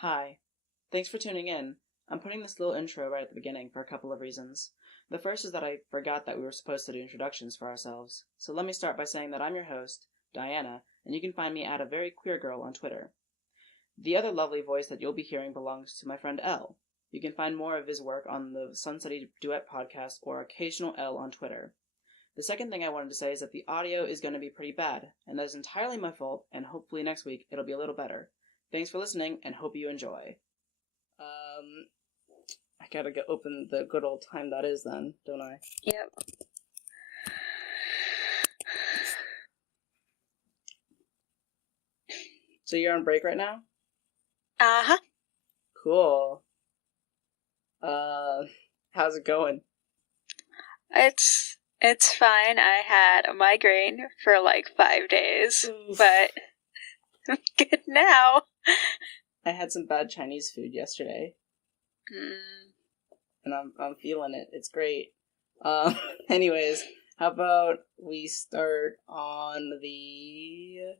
Hi. Thanks for tuning in. I'm putting this little intro right at the beginning for a couple of reasons. The first is that I forgot that we were supposed to do introductions for ourselves, so let me start by saying that I'm your host, Diana, and you can find me at a very queer girl on Twitter. The other lovely voice that you'll be hearing belongs to my friend L. You can find more of his work on the Sunsetty Duet podcast or Occasional L on Twitter. The second thing I wanted to say is that the audio is going to be pretty bad, and that is entirely my fault, and hopefully next week it'll be a little better. Thanks for listening, and hope you enjoy. I gotta go open the good old time that is then, don't I? Yep. So you're on break right now? Uh-huh. Cool. How's it going? It's fine. I had a migraine for like 5 days, Oof. but I'm good now. I had some bad Chinese food yesterday, and I'm feeling it. It's great. Anyways, how about we start on the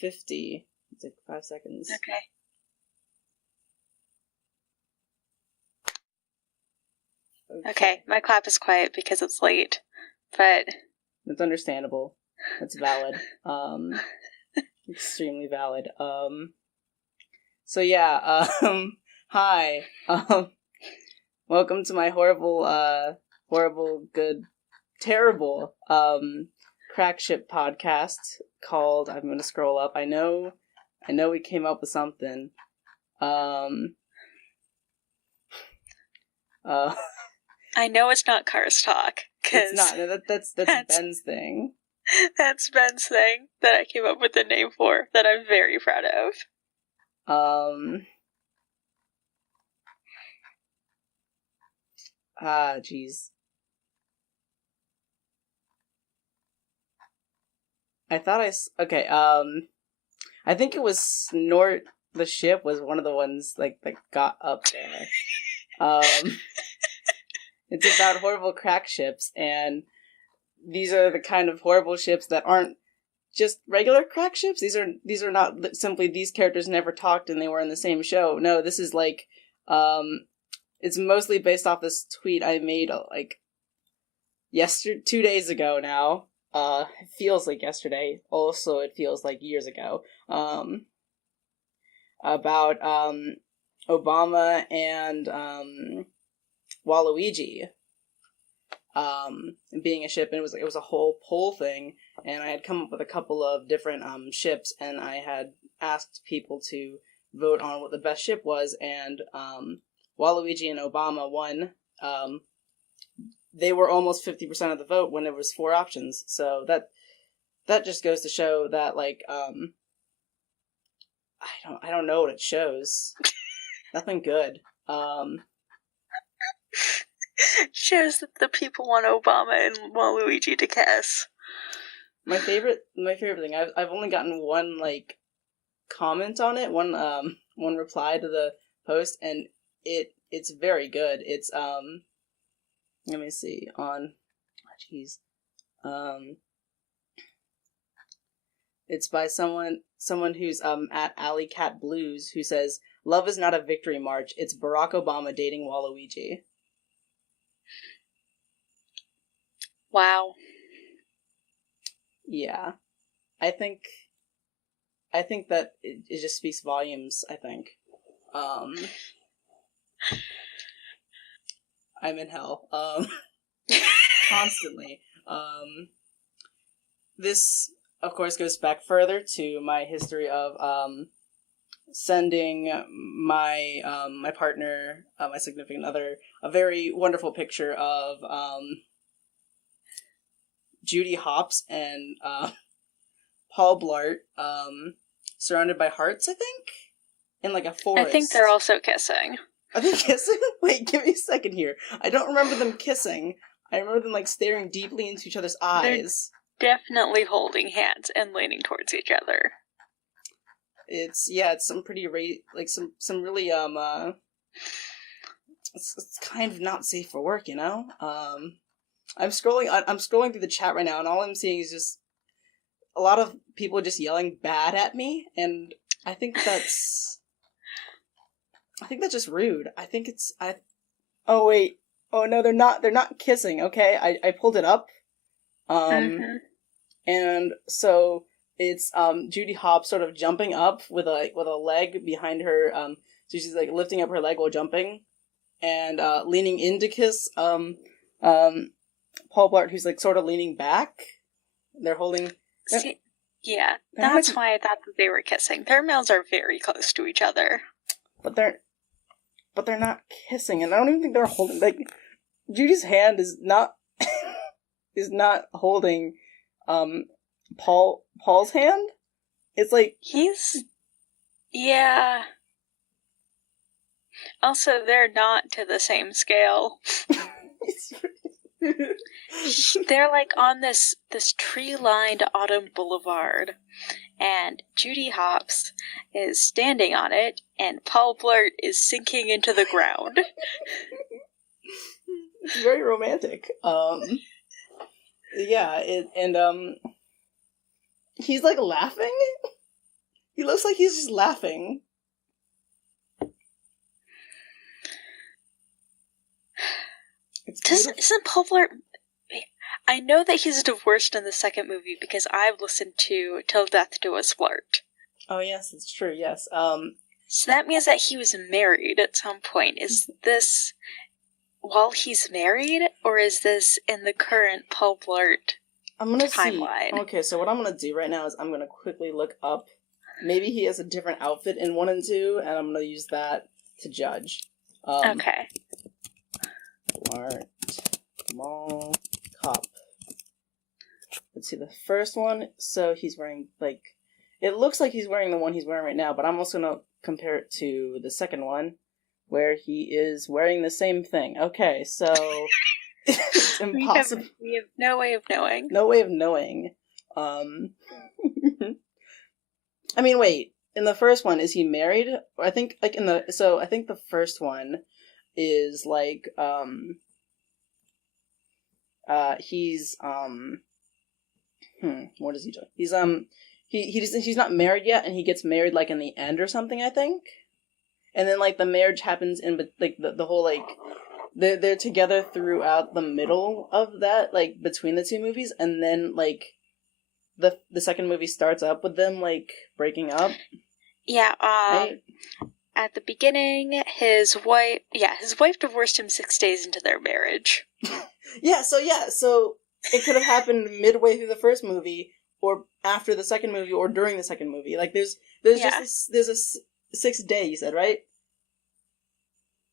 50? It's like 5 seconds. Okay, my clap is quiet because it's late, but... That's understandable. That's valid. Extremely valid. So yeah, hi. Welcome to my horrible, good, terrible, crack ship podcast called, I'm gonna scroll up, I know we came up with something. I know it's not Cars Talk, because... It's not, no, that's Ben's thing. That's Ben's thing that I came up with the name for, that I'm very proud of. Jeez. Okay, I think it was Snort the Ship was one of the ones, like, that got up there. It's about horrible crack ships, and these are the kind of horrible ships that aren't just regular crack ships. These are not simply these characters never talked and they were in the same show. No, this is like, it's mostly based off this tweet I made, like, 2 days ago now. It feels like yesterday. Also, it feels like years ago. About, Obama and, Waluigi, being a ship, and it was a whole poll thing, and I had come up with a couple of different, ships, and I had asked people to vote on what the best ship was, and, Waluigi and Obama won. They were almost 50% of the vote when there was 4 options, so that just goes to show that, like, I don't know what it shows. Nothing good. Shows that the people want Obama and Waluigi to kiss. My favorite thing, I've only gotten one, like, comment on it, one reply to the post, and it's very good. It's, let me see, it's by someone who's, at Alley Cat Blues, who says, "Love is not a victory march, it's Barack Obama dating Waluigi." Wow. Yeah. I think that it just speaks volumes, I think. I'm in hell. Constantly. This, of course, goes back further to my history of, sending my partner, my significant other, a very wonderful picture of, Judy Hopps and, Paul Blart, surrounded by hearts, I think? In, like, a forest. I think they're also kissing. Are they kissing? Wait, give me a second here. I don't remember them kissing. I remember them, like, staring deeply into each other's eyes. They're definitely holding hands and leaning towards each other. It's some pretty, some really, it's kind of not safe for work, you know? I'm scrolling through the chat right now, and all I'm seeing is just a lot of people just yelling bad at me, and I think that's I think that's just rude. I think it's Oh wait. Oh no, they're not kissing, okay? I pulled it up. Mm-hmm. And so it's Judy Hopps sort of jumping up with a leg behind her, so she's like lifting up her leg while jumping and leaning in to kiss Paul Blart, who's like sort of leaning back. They're holding. See, yeah, that's why I thought that they were kissing. Their mouths are very close to each other. But they're not kissing, and I don't even think they're holding. Like, Judy's hand is not is not holding Paul's hand. It's like yeah. Also, they're not to the same scale. They're like on this tree-lined autumn boulevard, and Judy Hopps is standing on it, and Paul Blart is sinking into the ground. It's very romantic. Yeah, he's like laughing. He looks like he's just laughing. Isn't Paul Blart... I know that he's divorced in the second movie because I've listened to Till Death Do Us Flirt. Oh yes, it's true, yes. So that means that he was married at some point. Is this while he's married, or is this in the current Paul Blart timeline? See. Okay, so what I'm gonna do right now is I'm gonna quickly look up. Maybe he has a different outfit in 1 and 2, and I'm gonna use that to judge. Okay. Blart Mall Cop. Let's see, the first one, so he's wearing, like, it looks like he's wearing the one he's wearing right now, but I'm also gonna compare it to the second one, where he is wearing the same thing. Okay, so it's impossible. We have no way of knowing. No way of knowing. I mean, wait. In the first one, is he married? I think, like, I think the first one is, like, he's, what is he doing? He's not married yet, and he gets married, like, in the end or something, I think. And then, like, the marriage happens in, like, the whole, like, they're together throughout the middle of that, like, between the two movies, and then, like, the second movie starts up with them, like, breaking up. Yeah, right? At the beginning, his wife divorced him 6 days into their marriage. So it could have happened midway through the first movie, or after the second movie, or during the second movie. Like, there's there's a 6 day, you said, right?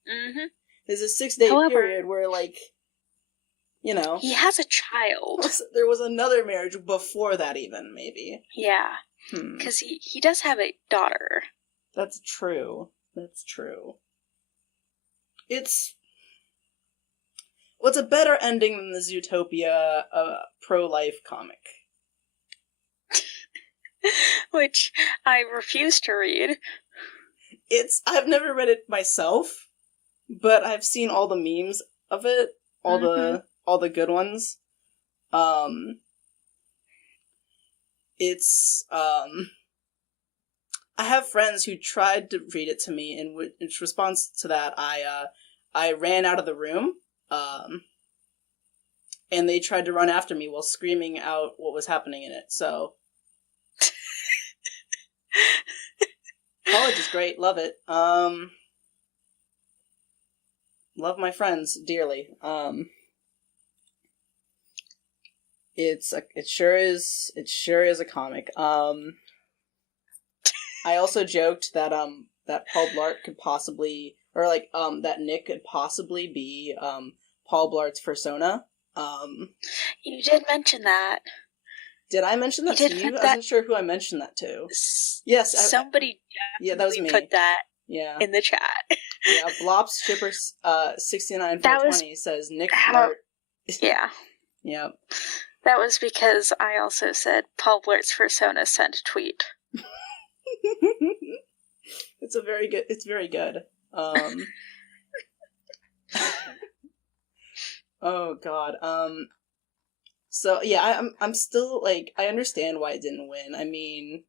Mm-hmm. There's a 6 day period where, like, you know, he has a child. There was another marriage before that, even, maybe. Yeah. Because he does have a daughter. That's true. It's a better ending than the Zootopia pro-life comic. Which I refuse to read. I've never read it myself, but I've seen all the memes of it, all the good ones. I have friends who tried to read it to me, and in response to that, I ran out of the room, and they tried to run after me while screaming out what was happening in it, so... College is great, love it. Love my friends dearly. It sure is a comic. I also joked that Paul Blart could possibly, or like that Nick could possibly be Paul Blart's persona. You did mention that. Did I mention that to you? I wasn't sure who I mentioned that to. Yes, somebody. Yeah, that was me. Put that. Yeah. In the chat. Yeah, Blops Shipper 69420 says Nick Blart. Yeah. Yep. That was because I also said Paul Blart's persona sent a tweet. It's very good. Oh god. So yeah, I'm still like, I understand why it didn't win. I mean,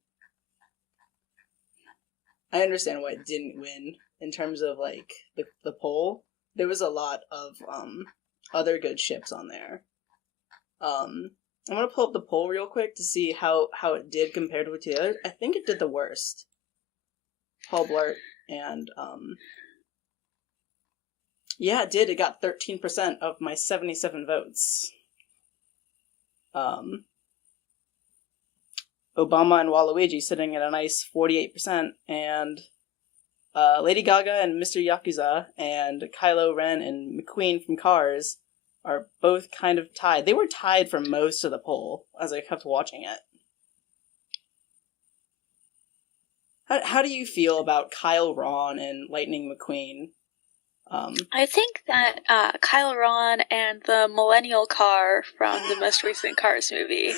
I understand why it didn't win in terms of, like, the poll. There was a lot of, other good ships on there. I'm gonna pull up the poll real quick to see how it did compared with the others. I think it did the worst. Paul Blart and, yeah, it did. It got 13% of my 77 votes. Obama and Waluigi sitting at a nice 48%, and Lady Gaga and Mr. Yakuza and Kylo Ren and McQueen from Cars are both kind of tied. They were tied for most of the poll as I kept watching it. How do you feel about Kyle Ron and Lightning McQueen? I think that Kyle Ron and the Millennial car from the most recent Cars movie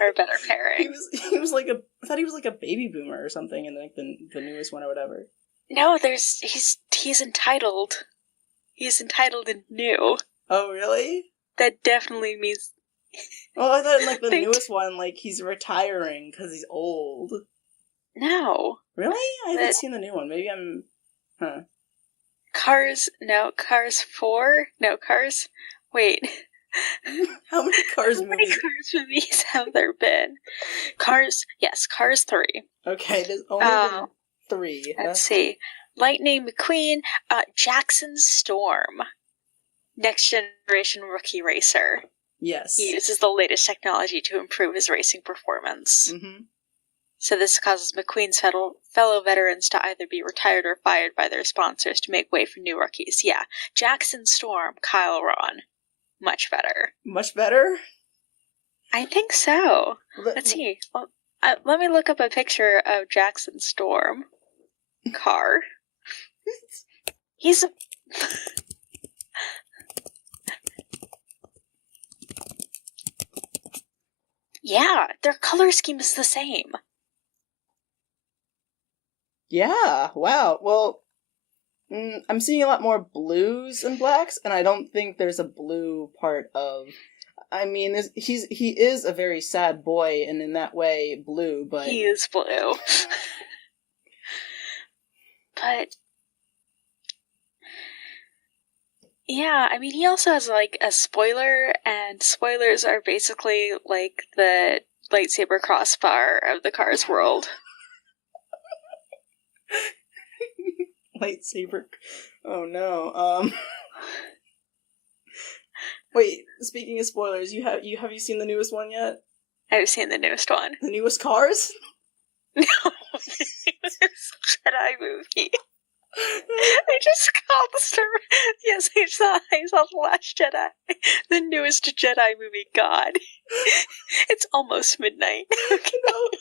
are a better pairing. He was like I thought he was like a baby boomer or something in like the newest one or whatever. No, he's entitled. He's entitled and new. Oh, really? That definitely means. Well, I thought in like the newest one, like he's retiring because he's old. No. Really? I haven't seen the new one. Maybe I'm. Huh. Cars 4? No, Cars. Wait. How many Cars movies? How many Cars movies have there been? Cars 3. Okay, there's only been 3. Let's see. Lightning McQueen, Jackson Storm. Next generation rookie racer. Yes. He uses the latest technology to improve his racing performance. Mm-hmm. So this causes McQueen's fellow veterans to either be retired or fired by their sponsors to make way for new rookies. Yeah. Jackson Storm, Kyle Ron. Much better. Much better? I think so. Let's see. Well, let me look up a picture of Jackson Storm car. He's a... Yeah, their color scheme is the same. Yeah, wow. Well, I'm seeing a lot more blues and blacks, and I don't think there's a blue part of... I mean, he is a very sad boy, and in that way, blue, but... He is blue. But... Yeah, I mean, he also has, like, a spoiler, and spoilers are basically, like, the lightsaber crossbar of the Cars world. Lightsaber. Oh no. Wait, speaking of spoilers, have you seen the newest one yet? I've seen the newest one. The newest Cars? No, the newest Jedi movie. I just called the story. Yes, I saw The Last Jedi. The newest Jedi movie. God. It's almost midnight. No,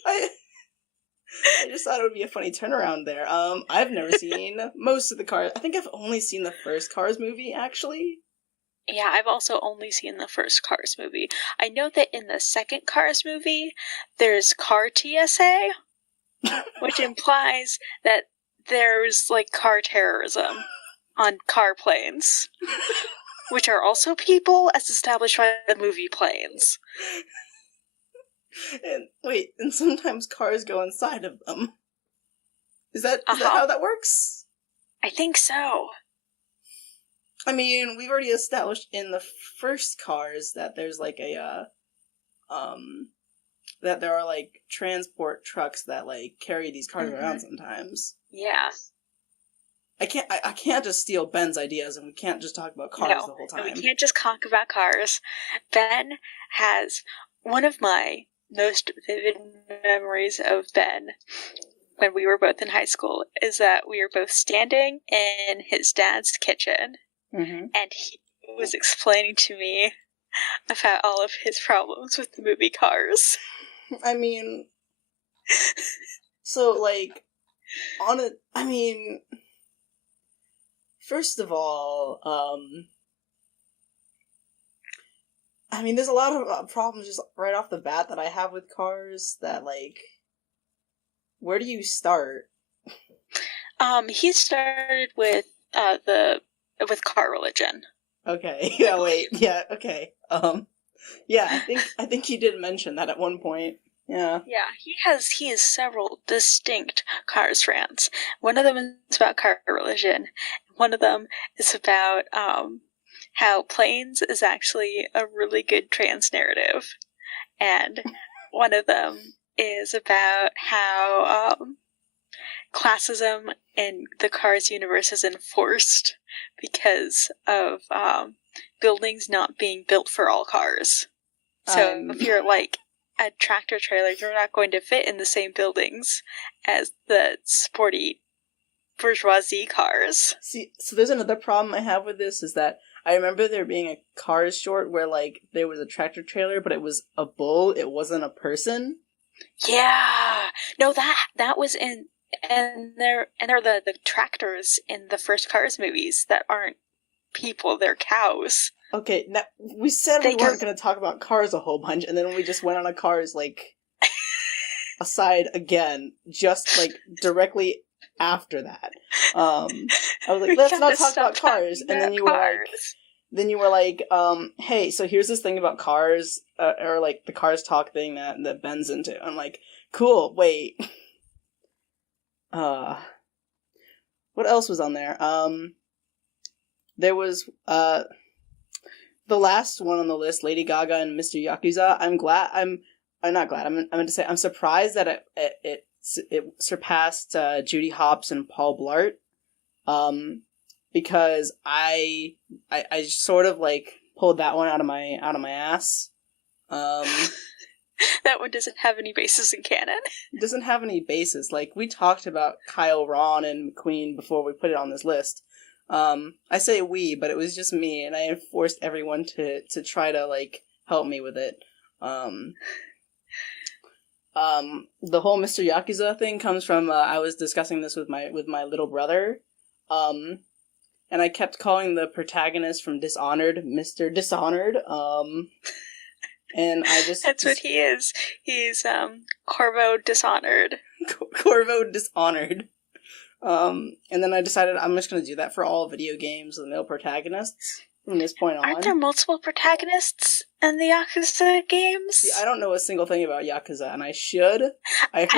I just thought it would be a funny turnaround there. I've never seen most of the Cars. I think I've only seen the first Cars movie, actually. Yeah, I've also only seen the first Cars movie. I know that in the second Cars movie, there's car TSA, which implies that there's, like, car terrorism on car planes, which are also people as established by the movie planes. And sometimes cars go inside of them. Is that how that works? I think so. I mean, we've already established in the first Cars that there's like that there are like transport trucks that like carry these cars around sometimes. Yeah. I can't just steal Ben's ideas, and we can't just talk about cars the whole time. We can't just talk about cars. Ben has one of my most vivid memories of Ben when we were both in high school is that we were both standing in his dad's kitchen, and he was explaining to me about all of his problems with the movie Cars. I mean, so like, first of all, I mean, there's a lot of problems just right off the bat that I have with Cars that, like, where do you start? He started with car religion. Okay. Yeah. Wait. Yeah. Okay. Yeah. I think he did mention that at one point. Yeah. Yeah, he has several distinct Cars rants. One of them is about car religion. One of them is about how Planes is actually a really good trans narrative. And one of them is about how classism in the Cars universe is enforced because of buildings not being built for all cars. So if you're like a tractor trailer, you're not going to fit in the same buildings as the sporty bourgeoisie cars. See, so there's another problem I have with this, is that I remember there being a Cars short where, like, there was a tractor trailer, but it was a bull, it wasn't a person. Yeah! No, that was in... And they're the tractors in the first Cars movies that aren't people, they're cows. Okay, now, we said we weren't going to talk about Cars a whole bunch, and then we just went on a Cars, like, aside again, just, like, directly after that. I was like, let's not talk about Cars, and then you were like, hey, so here's this thing about Cars, or, like, the Cars talk thing that Ben's into. I'm like, cool, wait. What else was on there? There was, the last one on the list, Lady Gaga and Mr. Yakuza. I'm not glad. I'm meant to say I'm surprised that it surpassed Judy Hopps and Paul Blart. Because I sort of like pulled that one out of my ass. That one doesn't have any basis in canon. It doesn't have any basis. Like, we talked about Kyle, Ron, and McQueen before we put it on this list. I say we, but it was just me, and I forced everyone to try to, like, help me with it. The whole Mr. Yakuza thing comes from, I was discussing this with my little brother, and I kept calling the protagonist from Dishonored Mr. Dishonored, and I just... That's what he is. He's, Corvo Dishonored. Corvo Dishonored. And then I decided I'm just going to do that for all video games with no protagonists from this point on. Aren't there multiple protagonists in the Yakuza games? See, I don't know a single thing about Yakuza, and I should. I've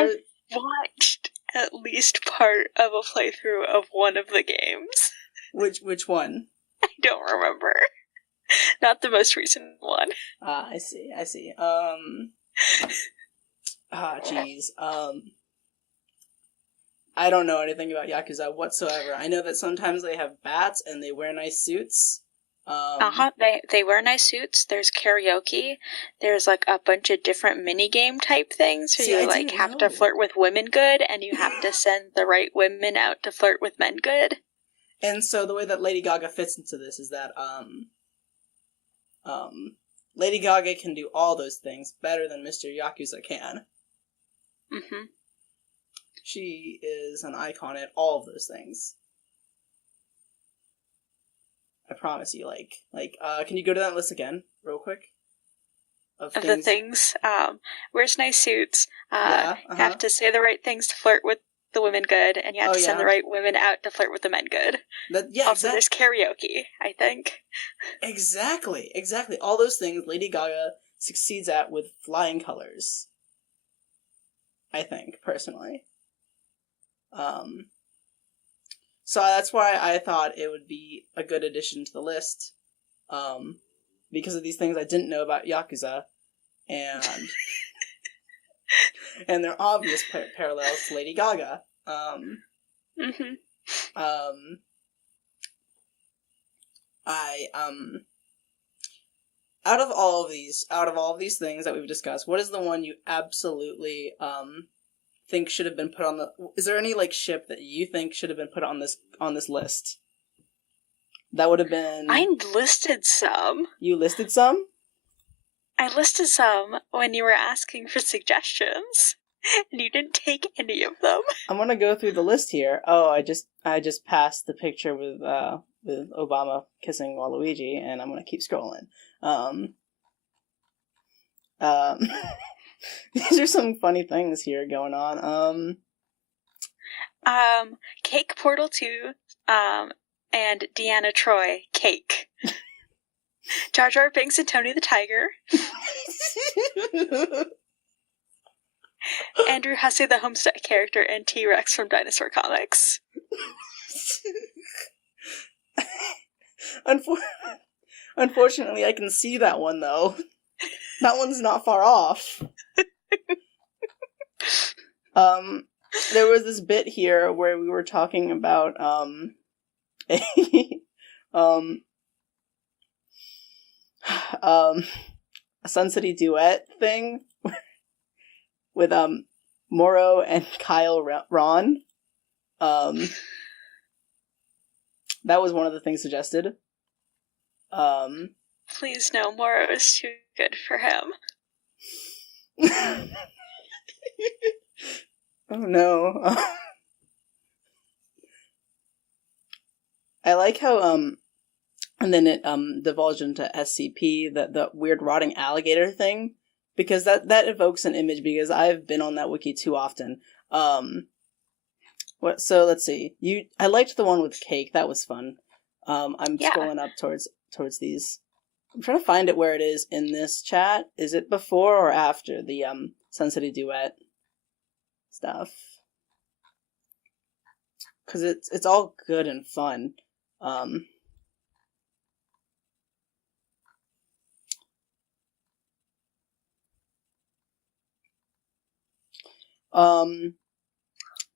watched at least part of a playthrough of one of the games. Which one? I don't remember. Not the most recent one. I see. Jeez. I don't know anything about Yakuza whatsoever. I know that sometimes they have bats and they wear nice suits. They wear nice suits. There's karaoke. There's like a bunch of different minigame type things where you like have to flirt with women good, and you have to send the right women out to flirt with men good. And so the way that Lady Gaga fits into this is that Lady Gaga can do all those things better than Mr. Yakuza can. Mm-hmm. She is an icon at all of those things. I promise you, can you go to that list again, real quick? Of the things, wears nice suits, have to say the right things to flirt with the women good, and you have to send the right women out to flirt with the men good. Also, there's karaoke, I think. Exactly. All those things Lady Gaga succeeds at with flying colors. I think, personally. So that's why I thought it would be a good addition to the list, because of these things I didn't know about Yakuza, and and their obvious parallels to Lady Gaga. Out of all of these things that we've discussed, what is the one you absolutely think should have been put on the... Is there any, like, ship that you think should have been put on this list? That would have been... I listed some. You listed some? I listed some when you were asking for suggestions, and you didn't take any of them. I'm gonna go through the list here. Oh, I just passed the picture with Obama kissing Waluigi, and I'm gonna keep scrolling. These are some funny things here going on. Cake Portal 2, and Deanna Troi, Cake. Jar Jar Binks and Tony the Tiger. Andrew Hussey, the Homestead character, and T-Rex from Dinosaur Comics. Unfortunately, I can see that one, though. That one's not far off. There was this bit here where we were talking about, a Sun City duet thing with, Morrow and Kyle Ron. That was one of the things suggested. Please no, Morrow is too good for him. Oh no. I like how, and then it, divulged into SCP, the weird rotting alligator thing, because that evokes an image, because I've been on that wiki too often. So let's see. I liked the one with cake, that was fun. I'm scrolling up towards these. I'm trying to find it where it is in this chat. Is it before or after the, Sun City duet stuff? Because it's all good and fun.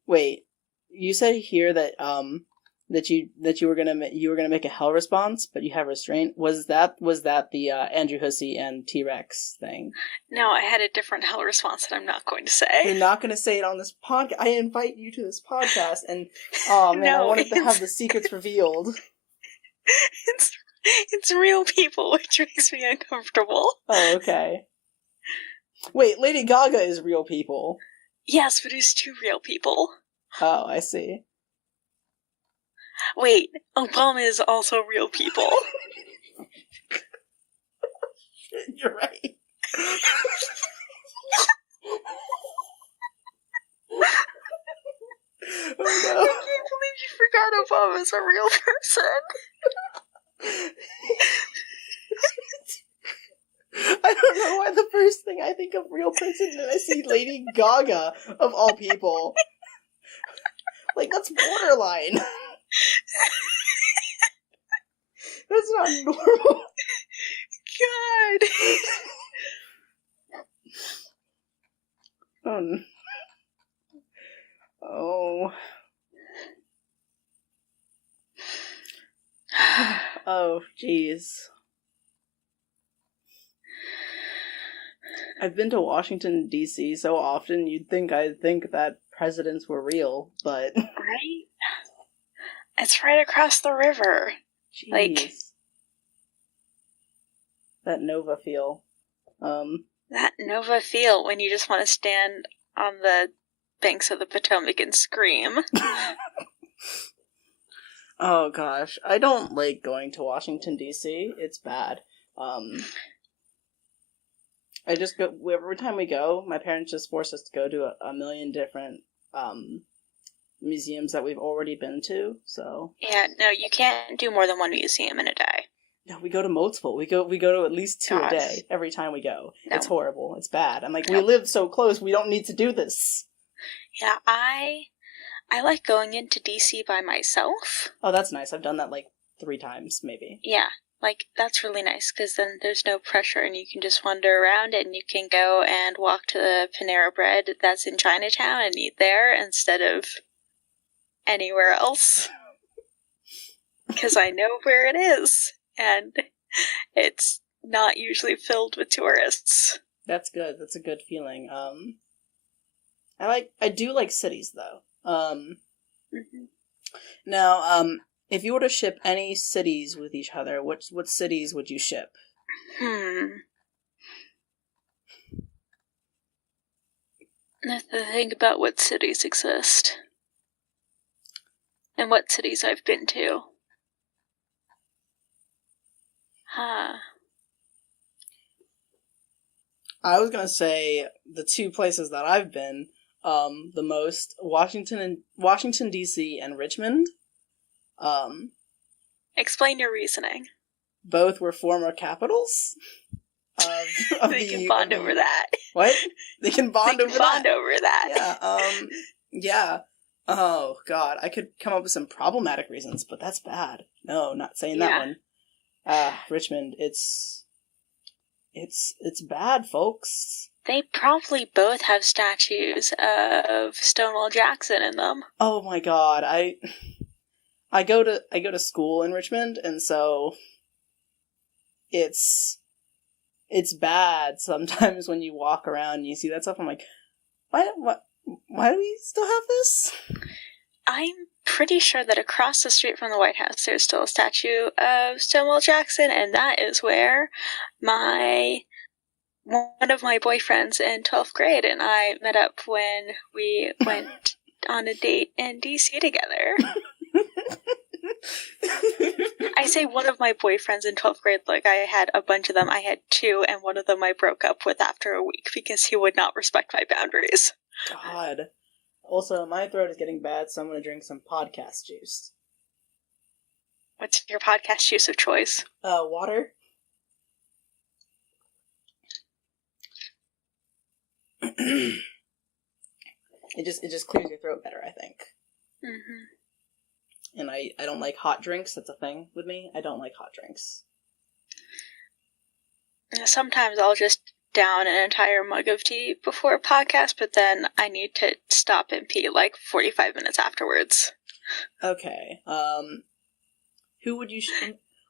Wait, you said here that that you were gonna make a hell response, but you have restraint. Was that the Andrew Hussey and T-Rex thing? No, I had a different hell response that I'm not going to say. You're not going to say it on this podcast. I invite you to this podcast, and oh man, I wanted to have the secrets revealed. It's real people, which makes me uncomfortable. Oh, okay. Wait, Lady Gaga is real people. Yes, but it's two real people. Oh, I see. Wait, Obama is also real people. You're right. Oh no. I can't believe you forgot Obama's a real person. I don't know why the first thing I think of real person and I see Lady Gaga, of all people. Like, that's borderline. That's not normal. God. Oh. Oh, jeez. I've been to Washington, D.C. so often, you'd think I'd think that presidents were real, but... Right? It's right across the river. Jeez. Like... That Nova feel. That Nova feel when you just want to stand on the banks of the Potomac and scream. Oh gosh, I don't like going to Washington, D.C. It's bad. I just go, every time we go, my parents just force us to go to a million different, museums that we've already been to, so... Yeah, no, you can't do more than one museum in a day. No, we go to multiple. We go to at least 2 a day every time we go. No. It's horrible. It's bad. I'm like, we live so close, we don't need to do this. Yeah, I like going into DC by myself. Oh, that's nice. I've done that like 3 times, maybe. Yeah, like, that's really nice, because then there's no pressure, and you can just wander around, and you can go and walk to the Panera Bread that's in Chinatown and eat there instead of anywhere else. Because I know where it is, and it's not usually filled with tourists. That's good. That's a good feeling. I do like cities, though. Now, if you were to ship any cities with each other, what cities would you ship? I have to think about what cities exist. And what cities I've been to. I was gonna say the 2 places that I've been, the most, Washington D.C. and Richmond. Explain your reasoning. Both were former capitals. They can bond over that. What? They can bond over that. Yeah. Yeah. Oh God, I could come up with some problematic reasons, but that's bad. No, not saying that one. Richmond, it's bad, folks. They probably both have statues of Stonewall Jackson in them. Oh my God, I go to school in Richmond, and so it's bad sometimes when you walk around and you see that stuff. I'm like, why do we still have this? I'm pretty sure that across the street from the White House there's still a statue of Stonewall Jackson, and that is where one of my boyfriends in 12th grade and I met up when we went on a date in DC together. I say one of my boyfriends in 12th grade, like I had a bunch of them. I had two, and one of them I broke up with after a week because he would not respect my boundaries. God. Also, my throat is getting bad, so I'm going to drink some podcast juice. What's your podcast juice of choice? Water. It just clears your throat better, I think. Mm-hmm. And I don't like hot drinks. That's a thing with me. I don't like hot drinks. Sometimes I'll just down an entire mug of tea before a podcast, but then I need to stop and pee like 45 minutes afterwards. Okay. Who would you?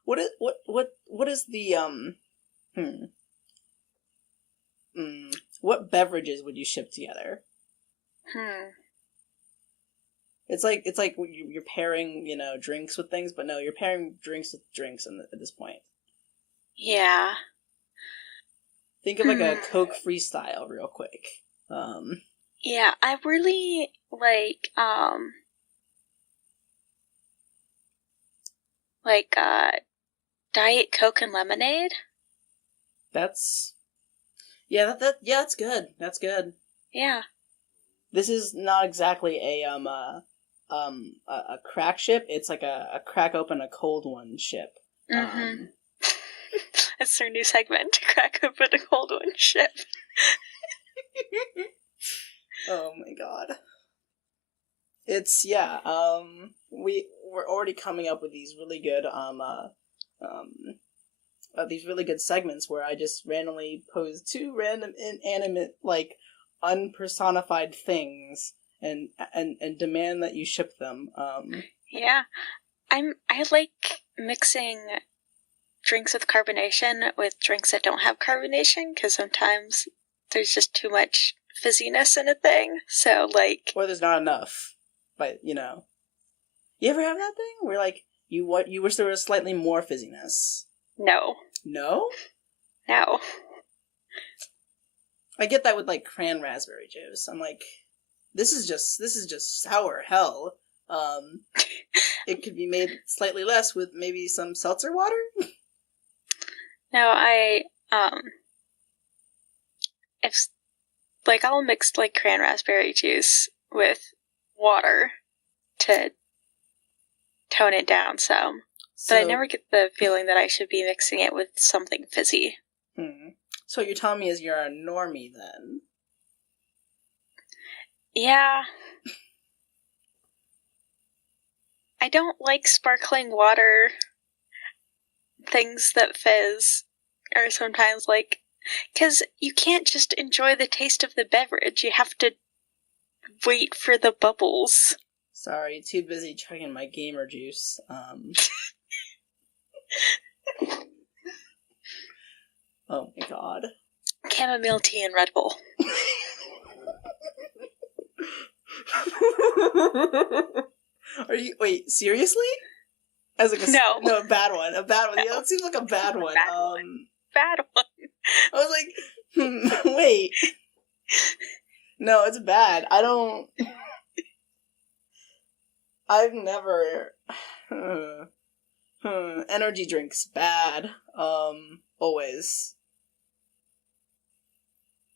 What is the What beverages would you ship together? It's like you're pairing, drinks with things, but no, you're pairing drinks with drinks at this point. Yeah. Think of like a Coke Freestyle real quick. Yeah, I really like Diet Coke and lemonade. That's good. That's good. Yeah. This is not exactly a crack ship. It's like a crack open a cold one ship. Mm-hmm. That's their new segment. Crack open a cold one ship. Oh my God. It's we're already coming up with these really good segments where I just randomly pose two random inanimate, like, unpersonified things and demand that you ship them. Yeah. I like mixing drinks with carbonation with drinks that don't have carbonation, because sometimes there's just too much fizziness in a thing. So, like, or there's not enough. But you ever have that thing where, like, you wish there was slightly more fizziness? No. No? No. I get that with, like, cran raspberry juice. I'm like, this is just sour hell. It could be made slightly less with maybe some seltzer water? No, I'll mix, like, cran raspberry juice with water to tone it down some. But I never get the feeling that I should be mixing it with something fizzy. So what you're telling me is you're a normie, then? Yeah. I don't like sparkling water. Things that fizz are sometimes like... Because you can't just enjoy the taste of the beverage. You have to wait for the bubbles. Sorry, too busy chugging my gamer juice. Oh my God. Chamomile tea and Red Bull. Wait, seriously? As like a bad one. A bad one. No. Yeah, that seems like a bad one. Bad one. I was like, wait. No, it's bad. I've never... Energy drinks, bad. Always.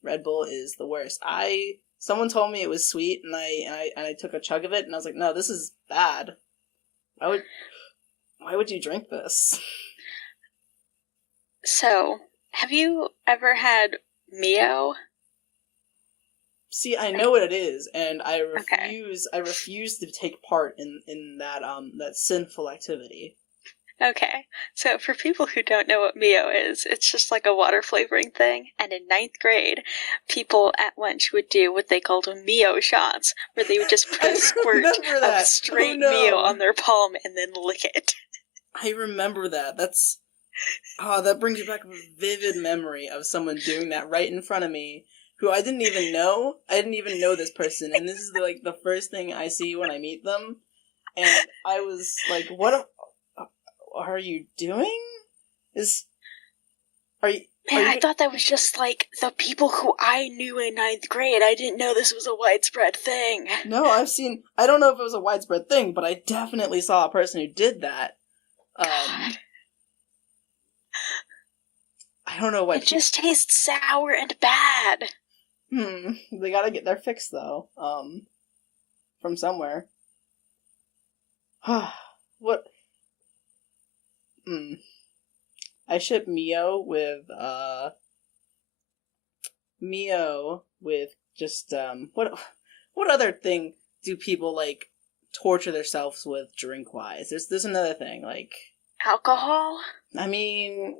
Red Bull is the worst. Someone told me it was sweet, and I took a chug of it, and I was like, no, this is bad. Why would you drink this? So, Have you ever had Mio? See, I know what it is, and I Okay. refuse to take part in that that sinful activity. Okay, so for people who don't know what Mio is, it's just like a water flavoring thing. And in 9th grade, people at lunch would do what they called Mio shots, where they would just put a squirt of straight Mio on their palm and then lick it. I remember that. That brings back a vivid memory of someone doing that right in front of me, who I didn't even know. I didn't even know this person, and this is the first thing I see when I meet them, and I was like, "What are you doing? I thought that was just like the people who I knew in 9th grade. I didn't know this was a widespread thing. No, I don't know if it was a widespread thing, but I definitely saw a person who did that. God. I don't know why. It just tastes sour and bad. They gotta get their fix, though. From somewhere. What? I ship Mio with just, what other thing do people, like, torture themselves with drink-wise? There's another thing, like... Alcohol? I mean...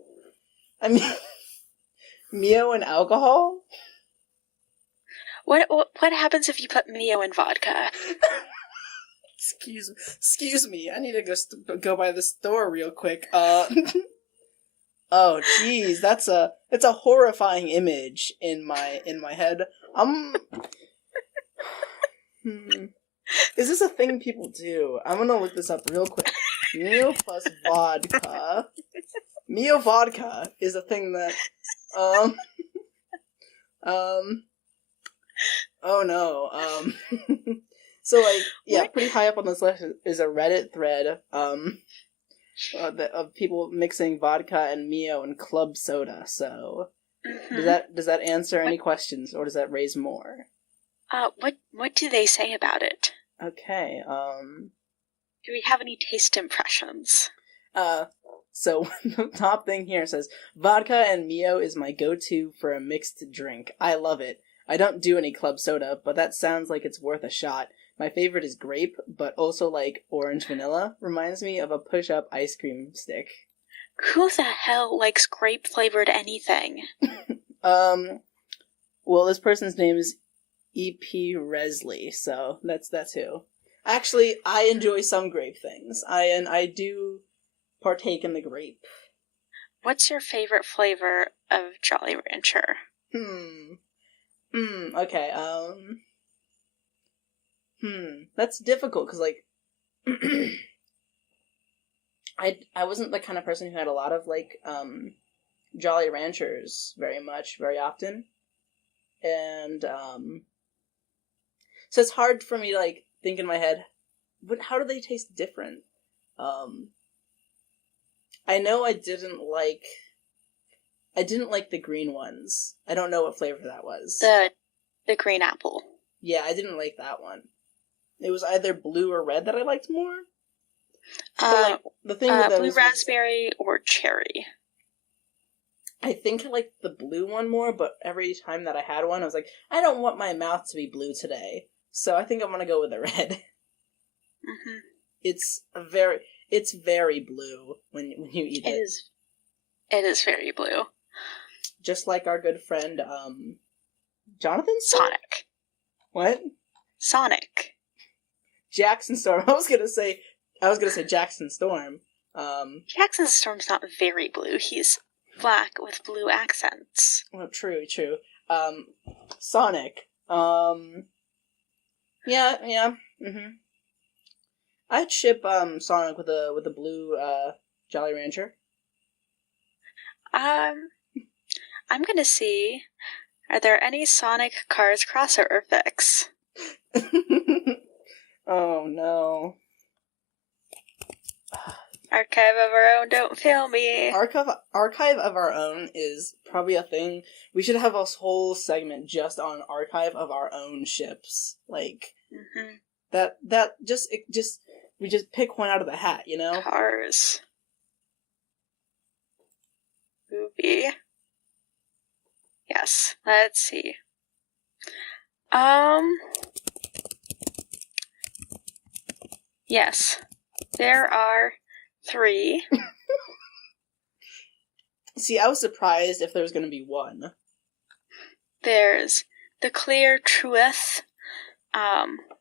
Mio and alcohol? What happens if you put Mio in vodka? Excuse me, I need to go by the store real quick. Oh, jeez, it's a horrifying image in my head. Is this a thing people do? I'm gonna look this up real quick. Mio plus vodka. Mio vodka is a thing that, oh no, so, like, yeah, pretty high up on this list is a Reddit thread, of people mixing vodka and Mio and club soda, so, does that answer any questions, or does that raise more? What do they say about it? Okay, do we have any taste impressions? So the top thing here says, vodka and Mio is my go-to for a mixed drink. I love it. I don't do any club soda, but that sounds like it's worth a shot. My favorite is grape, but also like orange vanilla. Reminds me of a push-up ice cream stick. Who the hell likes grape-flavored anything? Well, this person's name is E.P. Resley, so that's who. Actually, I enjoy some grape things. I do partake in the grape. What's your favorite flavor of Jolly Rancher? Okay, that's difficult, because, like, I wasn't the kind of person who had a lot of, like, Jolly Ranchers very often, and, so it's hard for me to, like, think in my head, how do they taste different? I know I didn't like the green ones. I don't know what flavor that was. The green apple. Yeah, I didn't like that one. It was either blue or red that I liked more. Like, the thing with blue raspberry or cherry. I think I liked the blue one more, but every time that I had one, I was like, I don't want my mouth to be blue today, so I think I'm gonna go with the red. It's very blue when you eat it. It is very blue. Just like our good friend, Jonathan? Sonic. What? Sonic. Jackson Storm. I was gonna say Jackson Storm. Jackson Storm's not very blue. He's black with blue accents. Well, true. Sonic. Yeah. I'd ship Sonic with a blue Jolly Rancher. I'm gonna see. Are there any Sonic Cars crossover fics? Oh no. Archive of Our Own, don't fail me. Archive of Our Own is probably a thing. We should have a whole segment just on Archive of Our Own ships. Like, we just pick one out of the hat, you know? Cars. Movie. Yes. Let's see. Yes. There are 3. See, I was surprised if there was going to be 1. There's The Clear Truth,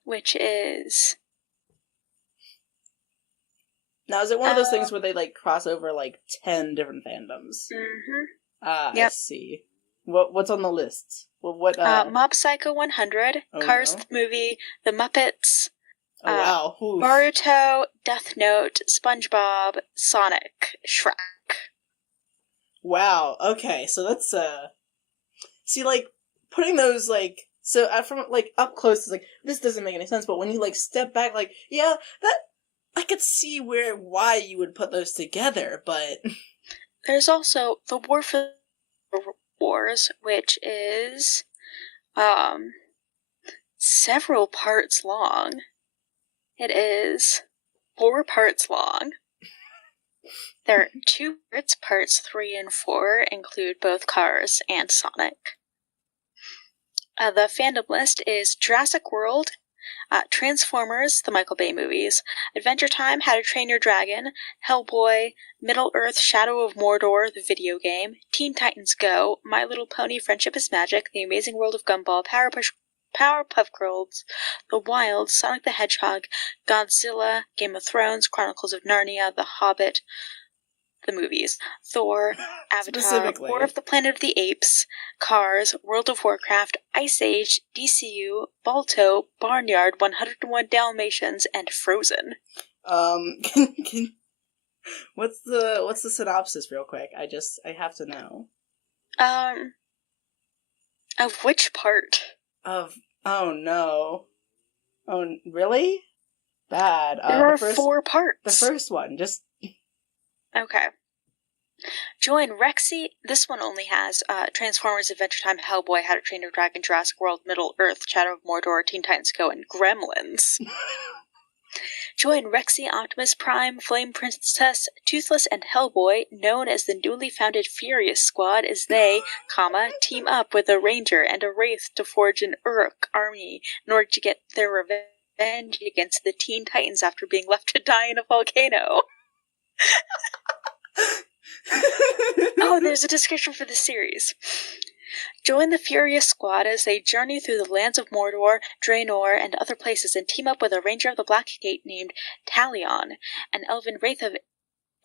which is... Now, is it one of those things where they, like, cross over, like, 10 different fandoms? Mm-hmm. I see. What's on the list? Mob Psycho 100, Cars the Movie, The Muppets, wow. Oof. Boruto, Death Note, SpongeBob, Sonic, Shrek. Wow, okay, so that's, see, like, putting those, like, so from, like, up close, it's like, this doesn't make any sense, but when you, like, step back, like, yeah, that, I could see why you would put those together, but... There's also The War for Wars, which is, several parts long. It is 4 parts long. There are 2 parts 3 and 4 include both Cars and Sonic. The fandom list is Jurassic World, Transformers, the Michael Bay movies, Adventure Time, How to Train Your Dragon, Hellboy, Middle-earth, Shadow of Mordor, the video game, Teen Titans Go, My Little Pony, Friendship is Magic, The Amazing World of Gumball, Powerpuff Girls, The Wild, Sonic the Hedgehog, Godzilla, Game of Thrones, Chronicles of Narnia, The Hobbit, the movies, Thor, Avatar, War of the Planet of the Apes, Cars, World of Warcraft, Ice Age, DCU, Balto, Barnyard, 101 Dalmatians, and Frozen. What's the synopsis real quick? I have to know. Of which part? Oh no. Oh, really? Bad. There are 4 parts. The first one, just... Okay. Join Rexy. This one only has Transformers, Adventure Time, Hellboy, How to Train Your Dragon, Jurassic World, Middle Earth, Shadow of Mordor, Teen Titans Go, and Gremlins. Join Rexy, Optimus Prime, Flame Princess, Toothless, and Hellboy, known as the newly founded Furious Squad, as they, team up with a Ranger and a Wraith to forge an Uruk army in order to get their revenge against the Teen Titans after being left to die in a volcano. Oh, there's a description for the series. Join the Furious Squad as they journey through the lands of Mordor, Draenor, and other places and team up with a Ranger of the Black Gate named Talion, an elven wraith of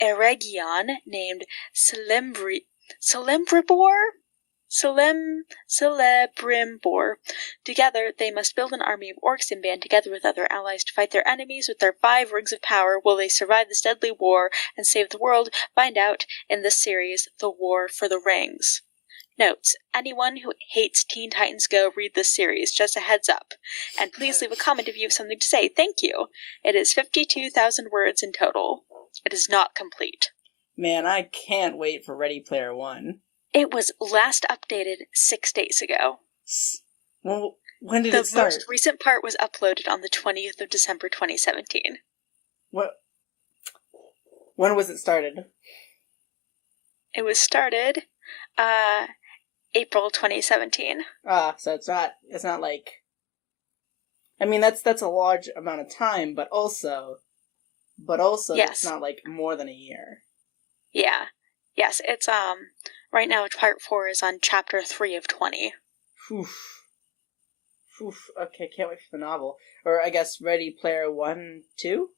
Eregion named Celebrimbor. Together, they must build an army of orcs and band together with other allies to fight their enemies with their 5 rings of power. Will they survive this deadly war and save the world? Find out in this series, The War for the Rings. Notes: anyone who hates Teen Titans Go, read this series, just a heads up. And please leave a comment if you have something to say. Thank you. It is 52,000 words in total. It is not complete. Man, I can't wait for Ready Player One. It was last updated 6 days ago. Well, when did it start? The most recent part was uploaded on the 20th of December 2017. What? When was it started? It was started, April 2017. So it's not like... I mean, that's a large amount of time, but also yes. It's not like more than a year. Yeah. Yes, it's, right now part 4 is on chapter 3 of 20. Oof. Okay, can't wait for the novel. Or I guess Ready Player 1, 2?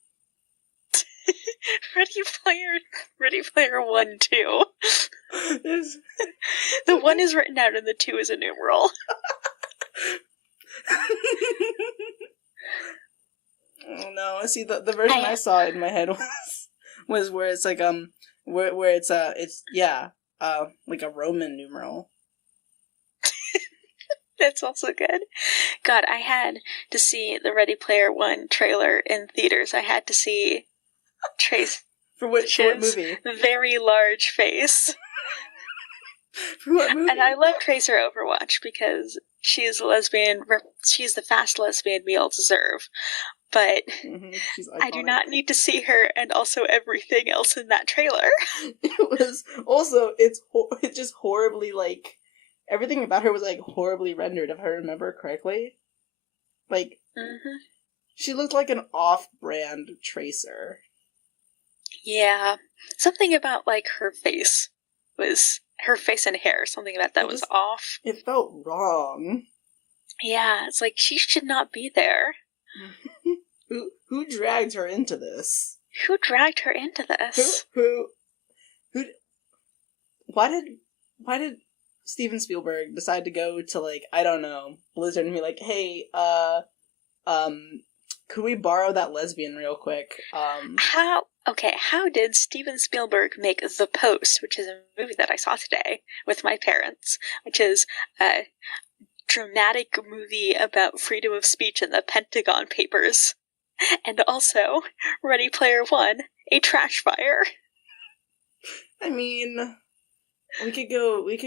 Ready Player 1, 2. The 1 is written out and the 2 is a numeral. Oh no, see the version I saw in my head was where it's like where it's like a Roman numeral. That's also good. God, I had to see the Ready Player 1 trailer in theaters. I had to see Trace for what movie? Very large face. For what movie? And I love Tracer Overwatch because she's a lesbian. She's the fast lesbian we all deserve. But I do not need to see her and also everything else in that trailer. It was also it's just horribly like everything about her was like horribly rendered, if I remember correctly. Like, she looked like an off-brand Tracer. Yeah. Something about, like, her face and hair, something about that was off. It felt wrong. Yeah, it's like, she should not be there. Who dragged her into this? Who dragged her into this? Who why did Steven Spielberg decide to go to, like, I don't know, Blizzard and be like, hey, could we borrow that lesbian real quick? How did Steven Spielberg make The Post, which is a movie that I saw today with my parents, which is a dramatic movie about freedom of speech and the Pentagon Papers, and also Ready Player One, a trash fire? I mean, we could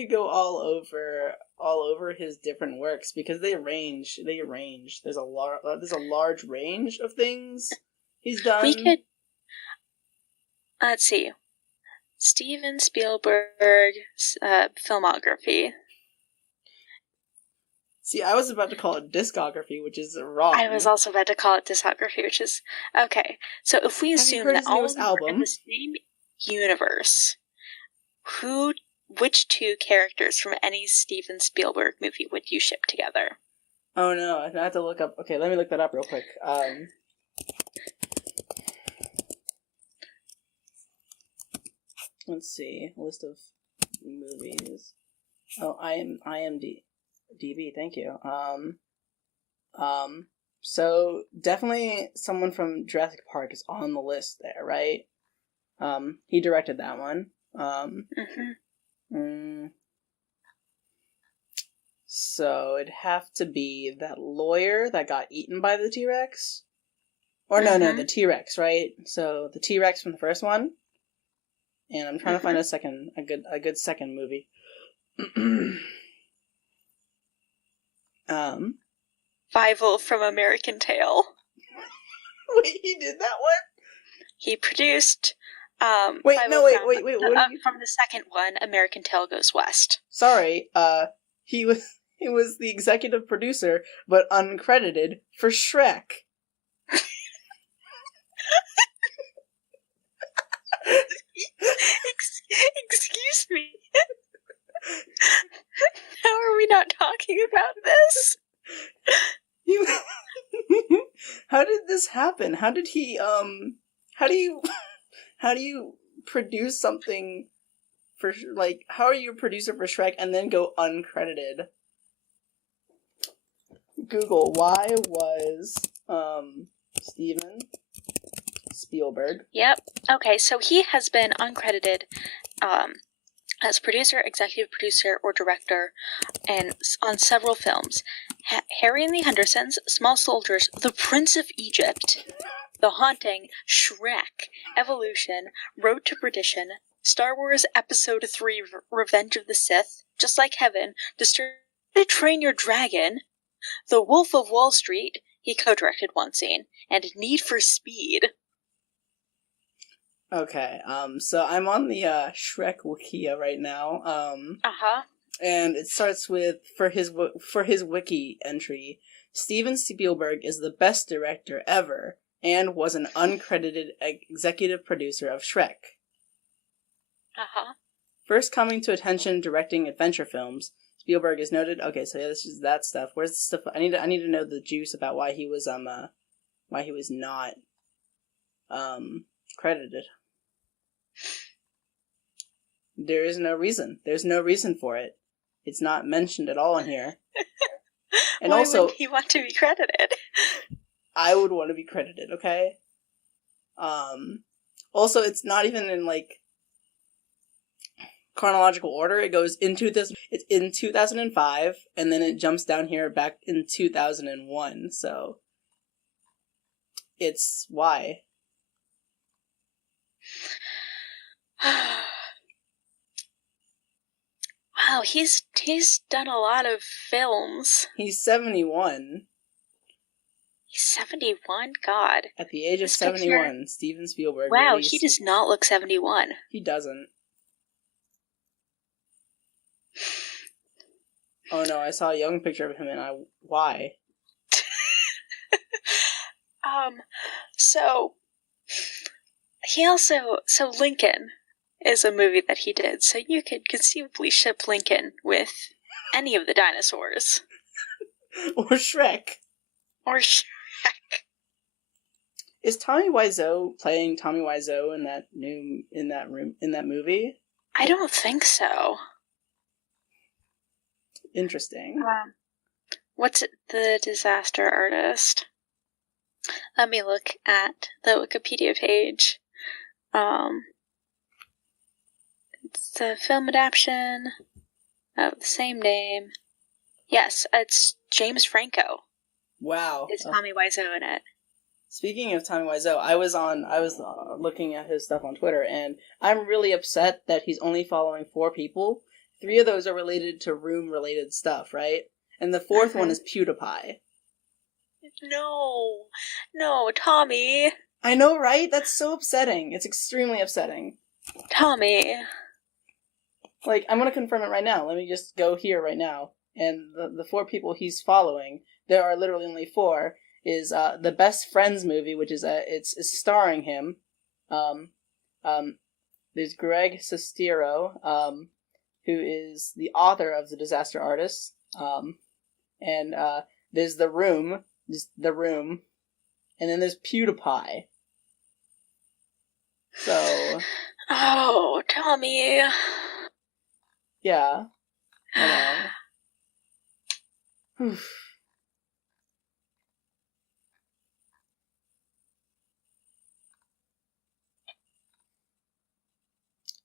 go all over his different works because they range. There's a large range of things he's done. We could, let's see, Steven Spielberg's filmography. See, I was about to call it discography, which is wrong. I was also about to call it discography, which is okay. So if we assume that all of them are in the same universe, which two characters from any Steven Spielberg movie would you ship together? Oh no, I have to look up. Okay, let me look that up real quick. Let's see, list of movies. Oh, IMDb. Thank you. So definitely someone from Jurassic Park is on the list there, right? He directed that one. So it'd have to be that lawyer that got eaten by the T-Rex. Or no, the T-Rex, right? So the T-Rex from the first one. And I'm trying to find a good second movie. Fievel from American Tail. Wait, he did that one? He produced wait. From the second one, American Tail Goes West. Sorry, he was the executive producer, but uncredited for Shrek. Excuse me. How are we not talking about this? How did this happen? How did he how do you produce something for, like, how are you a producer for Shrek and then go uncredited? Google, why was Steven Spielberg? Yep. Okay, so he has been uncredited as producer, executive producer, or director and on several films. Harry and the Hendersons, Small Soldiers, The Prince of Egypt, The Haunting, Shrek, Evolution, Road to Perdition, Star Wars Episode 3, Revenge of the Sith, Just Like Heaven, to Train Your Dragon, The Wolf of Wall Street, he co-directed one scene, and Need for Speed. Okay, so I'm on the Shrek Wikia right now. And it starts with for his wiki entry, Steven Spielberg is the best director ever and was an uncredited executive producer of Shrek. First coming to attention directing adventure films, Spielberg is noted. Okay, so yeah, this is that stuff. Where's the stuff? I need to know the juice about why he was not credited. There is no reason. There's no reason for it. It's not mentioned at all in here. And why also, would he want to be credited? I would want to be credited, okay? Also, it's not even in, like, chronological order. It goes into this. It's in 2005, and then it jumps down here back in 2001. So it's why. Wow, he's done a lot of films. He's 71. He's 71? God. At the age of 71, Steven Spielberg. Wow, he does not look 71. He doesn't. Oh no, I saw a young picture of him and why? So Lincoln is a movie that he did, so you could conceivably ship Lincoln with any of the dinosaurs. Or Shrek. Or Shrek. Is Tommy Wiseau playing Tommy Wiseau in that movie? I don't think so. Interesting. What's the disaster artist? Let me look at the Wikipedia page. It's the film adaptation of the same name. Yes, it's James Franco. Wow. Is Tommy Wiseau in it? Speaking of Tommy Wiseau, I was looking at his stuff on Twitter, and I'm really upset that he's only following 4 people. 3 of those are related to room-related stuff, right? And the 4th one is PewDiePie. No, Tommy. I know, right? That's so upsetting. It's extremely upsetting. Tommy. Like, I'm gonna confirm it right now. Let me just go here right now. And the 4 people he's following, there are literally only 4, is the Best Friends movie, which is it's starring him. There's Greg Sestero, who is the author of The Disaster Artist. And there's The Room, and then there's PewDiePie. So. Oh, Tommy. Yeah. I know.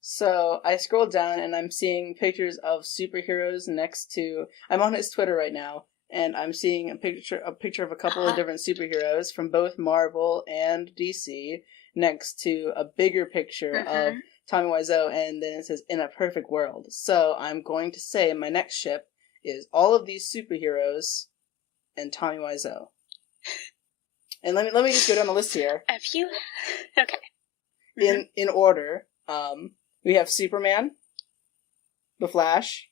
So I scrolled down and I'm seeing pictures of superheroes next to. I'm on his Twitter right now, and I'm seeing a picture of a couple of different superheroes from both Marvel and DC next to a bigger picture of Tommy Wiseau, and then it says "In a Perfect World." So I'm going to say my next ship is all of these superheroes and Tommy Wiseau. And let me just go down the list here. Okay. In order. We have Superman, The Flash,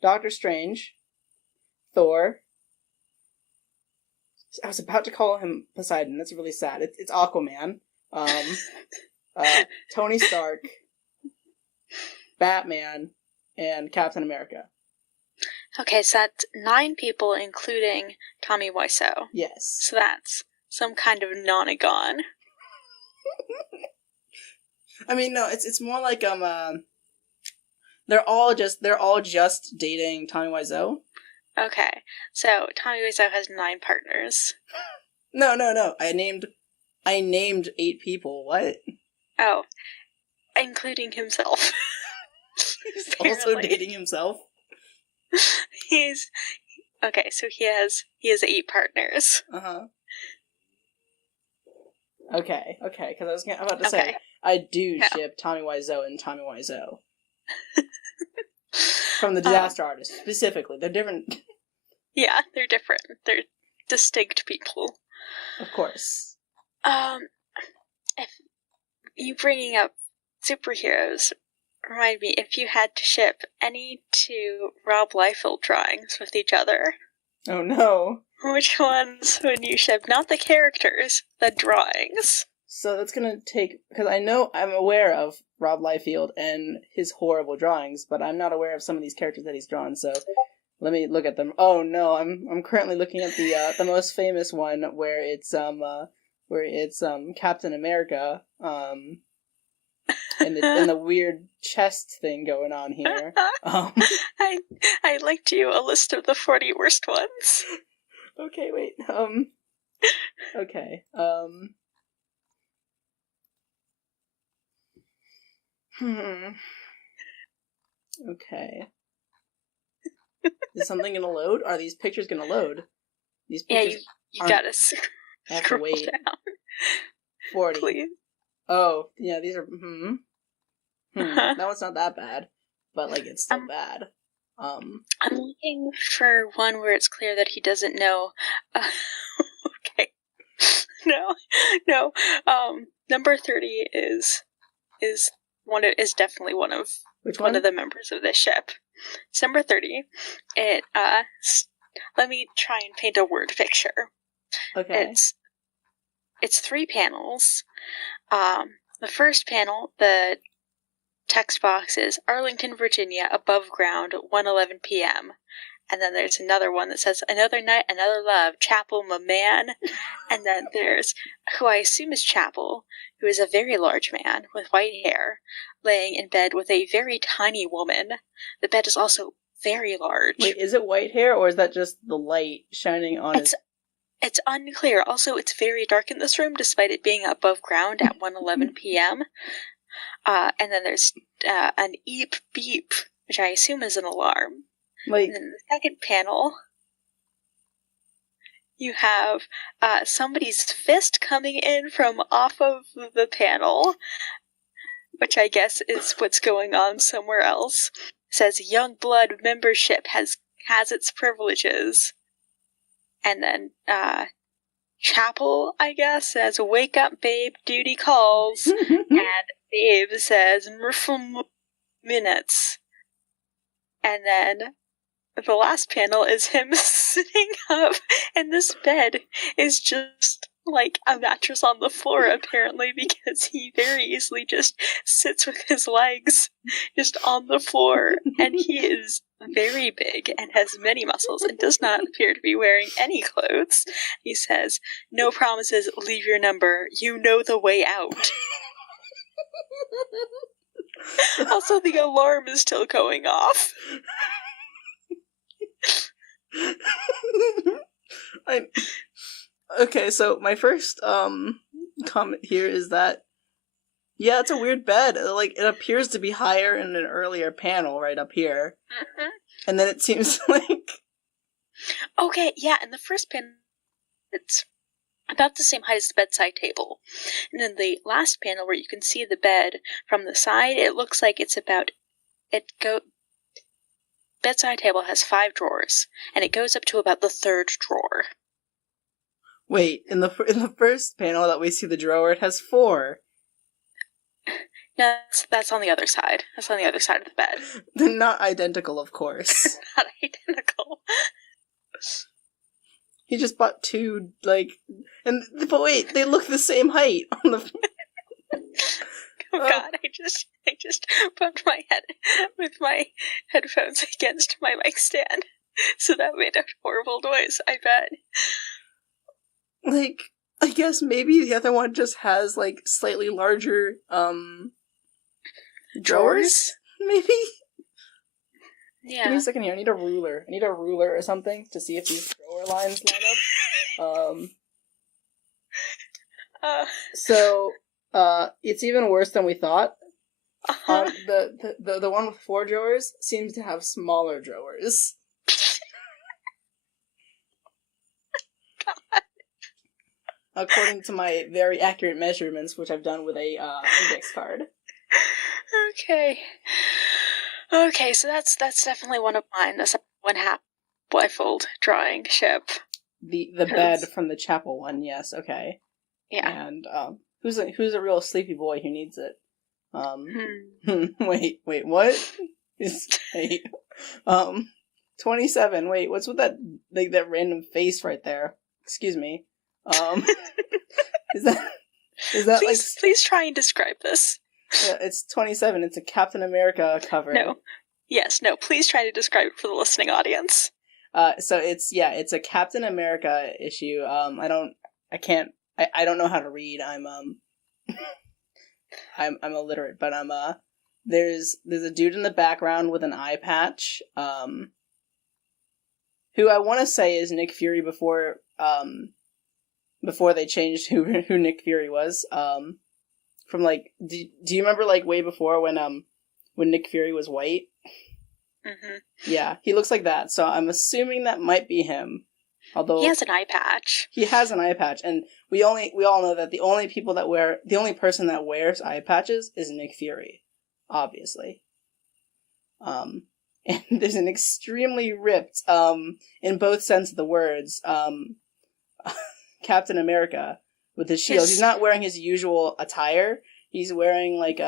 Doctor Strange, Thor. I was about to call him Poseidon. That's really sad. It's Aquaman. Tony Stark, Batman, and Captain America. Okay, so that's 9 people, including Tommy Wiseau. Yes. So that's some kind of nonagon. I mean, no, it's more like they're all just dating Tommy Wiseau. Okay, so Tommy Wiseau has 9 partners. No. I named 8 people. What? Oh, including himself. He's also dating himself. Okay. So he has 8 partners. Okay. Because I was about to say I do ship Tommy Wiseau and Tommy Wiseau from The Disaster Artist specifically. They're different. Yeah, they're different. They're distinct people. Of course. If you bringing up superheroes remind me, if you had to ship any 2 Rob Liefeld drawings with each other. Oh no. Which ones would you ship? Not the characters, the drawings. So that's gonna take, because I'm aware of Rob Liefeld and his horrible drawings, but I'm not aware of some of these characters that he's drawn, so let me look at them. Oh no, I'm currently looking at the most famous one where it's Captain America, and the weird chest thing going on here. I linked you a list of the 40 worst ones. Okay, wait. Okay. Okay. Is something gonna load? Are these pictures gonna load? These pictures. Yeah, you gotta I have to wait. Down. 40. Please. Oh, yeah, these are. That one's not that bad, but like it's still bad. I'm looking for one where it's clear that he doesn't know. Okay. No. Number 30 is definitely one of Which one? One of the members of this ship. December 30, it, let me try and paint a word picture. Okay. It's 3 panels. The first panel, the text box is Arlington, Virginia, above ground, 1:11 p.m. And then there's another one that says, Another Night, Another Love, Chapel, my man. And then there's, who I assume is Chapel, who is a very large man with white hair, laying in bed with a very tiny woman. The bed is also very large. Wait, is it white hair, or is that just the light shining on it? It's unclear. Also, it's very dark in this room, despite it being above ground at 1:11 p.m. And then there's an eep beep, which I assume is an alarm. Like, and then the second panel, you have somebody's fist coming in from off of the panel, which I guess is what's going on somewhere else. It says Young Blood membership has its privileges. And then Chapel, I guess, says Wake up, babe, duty calls. And Babe says minutes. And then the last panel is him sitting up, and this bed is just like a mattress on the floor, apparently, because he very easily just sits with his legs just on the floor, and he is very big and has many muscles and does not appear to be wearing any clothes. He says, No promises, leave your number, you know the way out. Also, the alarm is still going off. Okay, so my first comment here is that, yeah, it's a weird bed. Like, it appears to be higher in an earlier panel right up here. Mm-hmm. And then it seems like... Okay, yeah, in the first panel, it's about the same height as the bedside table. And in the last panel, where you can see the bed from the side, it looks like it's about... Bedside table has 5 drawers, and it goes up to about the 3rd drawer. Wait, in the first panel that we see the drawer, it has 4. No, that's on the other side. That's on the other side of the bed. They're not identical, of course. Not identical. He just bought 2, like... But wait, they look the same height on the... Oh god, I just bumped my head with my headphones against my mic stand. So that made a horrible noise, I bet. Like, I guess maybe the other one just has, like, slightly larger, drawers? Maybe? Yeah. Give me a second here, I need a ruler. I need a ruler or something to see if these drawer lines line up. So, it's even worse than we thought. The one with 4 drawers seems to have smaller drawers. God. According to my very accurate measurements, which I've done with a index card. Okay, so that's definitely one of mine. That's one half blindfold drawing ship. The bed from the chapel one, yes, okay. Yeah. And who's a real sleepy boy who needs it? Wait, what? Wait. 27. Wait, what's with that, like, that random face right there? Excuse me. Is that please try and describe this. Yeah, it's 27. It's a Captain America cover. No. Yes, no, please try to describe it for the listening audience. So it's a Captain America issue. I don't know how to read. I'm illiterate, but there's a dude in the background with an eye patch, who I want to say is Nick Fury before they changed who Nick Fury was. From, like, do you remember, like, way before when Nick Fury was white? Mm-hmm. Yeah, he looks like that, so I'm assuming that might be him. Although he has an eye patch. He has an eye patch, and we all know that the only person that wears eye patches is Nick Fury, obviously. And there's an extremely ripped, in both sense of the words, Captain America with his shield. He's not wearing his usual attire. He's wearing like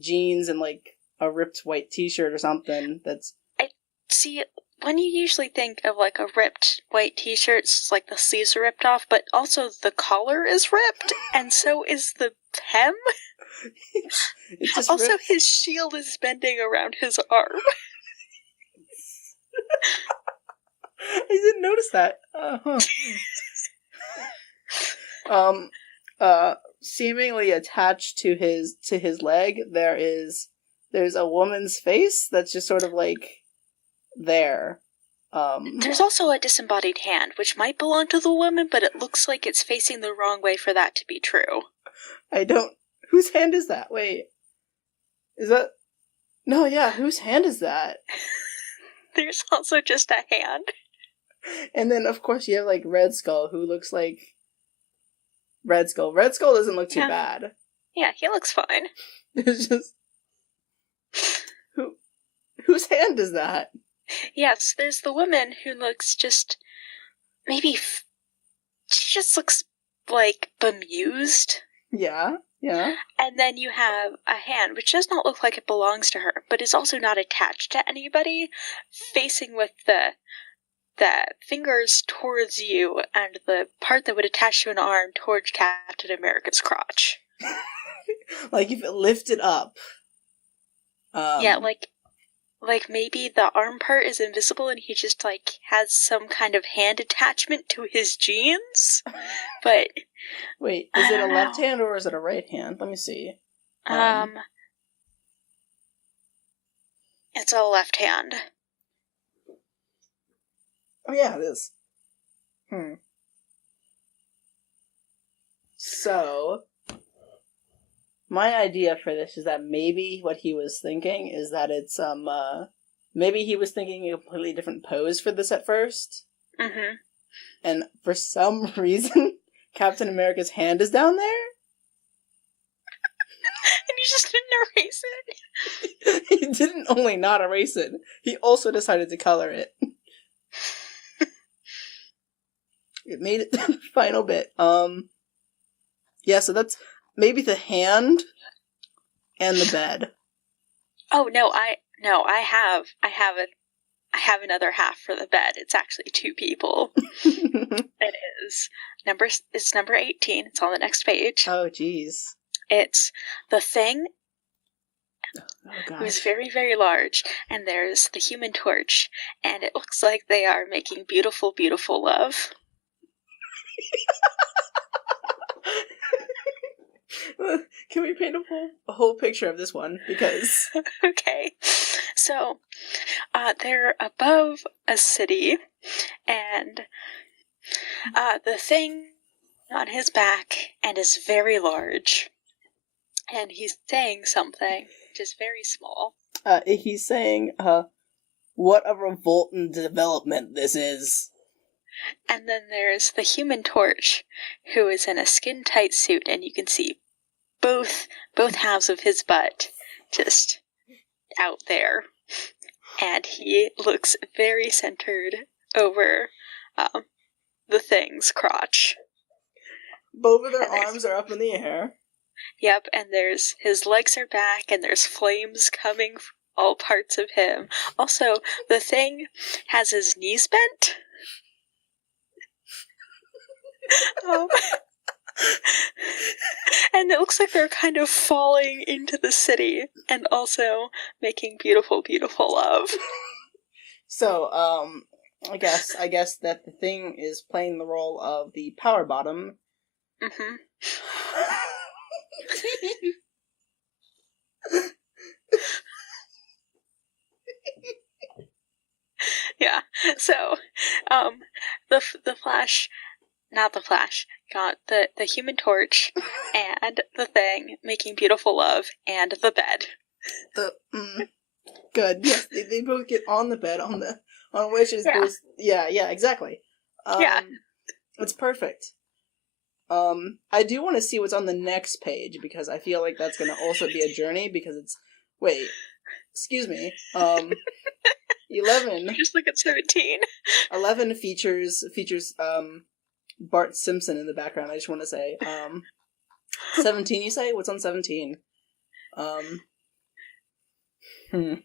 jeans and like a ripped white t-shirt or something that's... I see, when you usually think of, like, a ripped white t-shirt, it's like the sleeves are ripped off, but also the collar is ripped, and so is the hem. It's just also, ripped. his shield is bending around his arm. I didn't notice that. Seemingly attached to his leg, there's a woman's face that's just sort of like there. There's also a disembodied hand, which might belong to the woman, but it looks like it's facing the wrong way for that to be true. Whose hand is that? Wait. Is that... No, yeah, whose hand is that? There's also just a hand. And then, of course, you have, like, Red Skull, who looks like... Red Skull. Red Skull doesn't look too bad. Yeah, he looks fine. It's just... Whose hand is that? Yes, there's the woman who looks just... Maybe... She just looks, like, bemused. Yeah. And then you have a hand, which does not look like it belongs to her, but is also not attached to anybody, facing with the fingers towards you, and the part that would attach to an arm towards Captain America's crotch. Like if it lifted up. Yeah, like maybe the arm part is invisible and he just, like, has some kind of hand attachment to his jeans, but... Wait, is it a left hand or is it a right hand? Let me see. It's a left hand. Oh yeah, it is. So, my idea for this is that maybe what he was thinking is that it's, maybe he was thinking a completely different pose for this at first. Mm-hmm. And for some reason, Captain America's hand is down there? And you just didn't erase it? He didn't only not erase it, he also decided to color it. It made it to the final bit. Yeah, so that's maybe the hand and the bed. Oh no, I have another half for the bed. It's actually two people. It's number 18. It's on the next page. Oh jeez. It's the Thing, God. who's very, very large, and there's the Human Torch, and it looks like they are making beautiful, beautiful love. Can we paint a whole picture of this one? Because... Okay. So, they're above a city, and the Thing on his back and is very large. And he's saying something, which is very small. He's saying, what a revolting development this is. And then there's the Human Torch, who is in a skin-tight suit, and you can see both halves of his butt just out there. And he looks very centered over the Thing's crotch. Both of their arms are up in the air. Yep, and his legs are back, and there's flames coming from all parts of him. Also, the Thing has his knees bent. And it looks like they're kind of falling into the city, and also making beautiful, beautiful love. So, I guess that the Thing is playing the role of the power bottom. Mm-hmm. Yeah, so, the Flash, not the Flash, got the Human Torch, and the Thing making beautiful love, and the bed. Good, yes, they both get on the bed, on which is both, yeah, exactly. Yeah. It's perfect. I do want to see what's on the next page, because I feel like that's going to also be a journey, because it's... Wait. Excuse me. 11... Just look at 17. 11 features, Bart Simpson in the background, I just want to say. 17, you say? What's on 17? This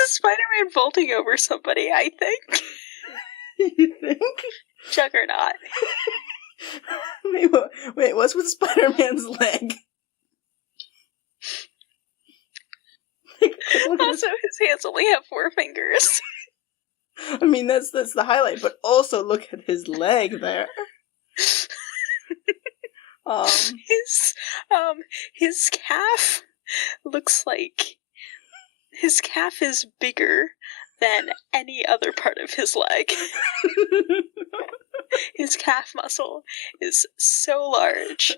is Spider-Man vaulting over somebody, I think. You think? Juggernaut. Wait, what's with Spider-Man's leg? Also, his hands only have 4 fingers. I mean, that's the highlight, but also look at his leg there. His calf looks like his calf is bigger than any other part of his leg. His calf muscle is so large.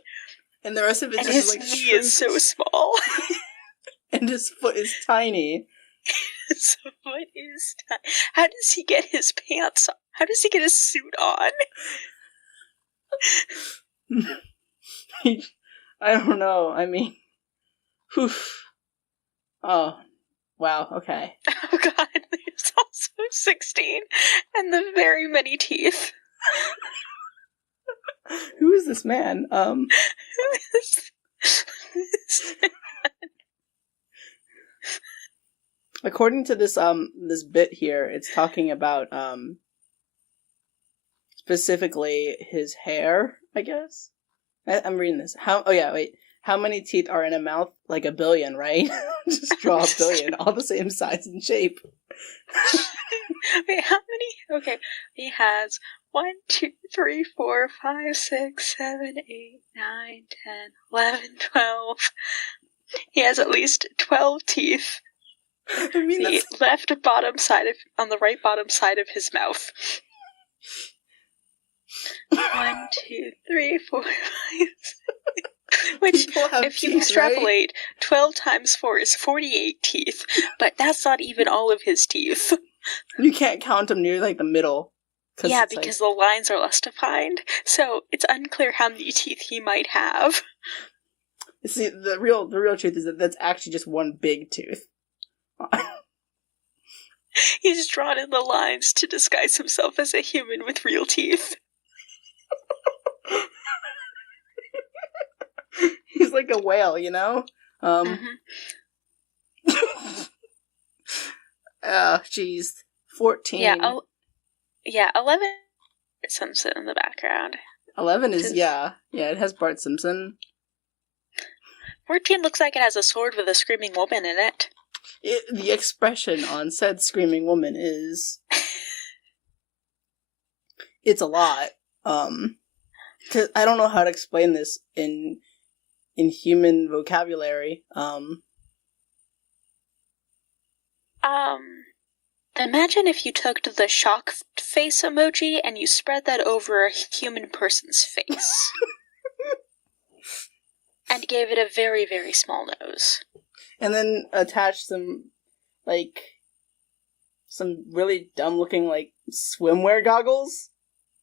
And the rest of it and just his like knee is so small. And his foot is tiny. His foot is tiny. How does he get his pants on? How does he get his suit on? I don't know. I mean, oof. Oh, wow. Okay. Oh god, there's also 16 and the very many teeth. Who is this man? Who is this man? According to this this bit here, it's talking about specifically his hair, I guess. I'm reading this. How many teeth are in a mouth? Like 1 billion, right? Just draw 1 billion, all the same size and shape. Wait, how many? Okay, he has 1, 2, 3, 4, 5, 6, 7, 8, 9, 10, 11, 12. He has at least 12 teeth. I mean, The on the right bottom side of his mouth. 1, 2, 3, 4, 5, 6. Which, if you extrapolate, right? 12 times 4 is 48 teeth, but that's not even all of his teeth. You can't count them near, like, the middle. Yeah, because the lines are less defined, so it's unclear how many teeth he might have. See, the real truth is that that's actually just one big tooth. He's drawn in the lines to disguise himself as a human with real teeth. He's like a whale, you know? Jeez. 14. Yeah, 11 Simpson in the background. 11 is, yeah, it has Bart Simpson. 14 looks like it has a sword with a screaming woman in it. The expression on said screaming woman is... It's a lot. 'Cause I don't know how to explain this in human vocabulary. Imagine if you took the shock face emoji and you spread that over a human person's face. And gave it a very, very small nose. And then attached some really dumb looking, like, swimwear goggles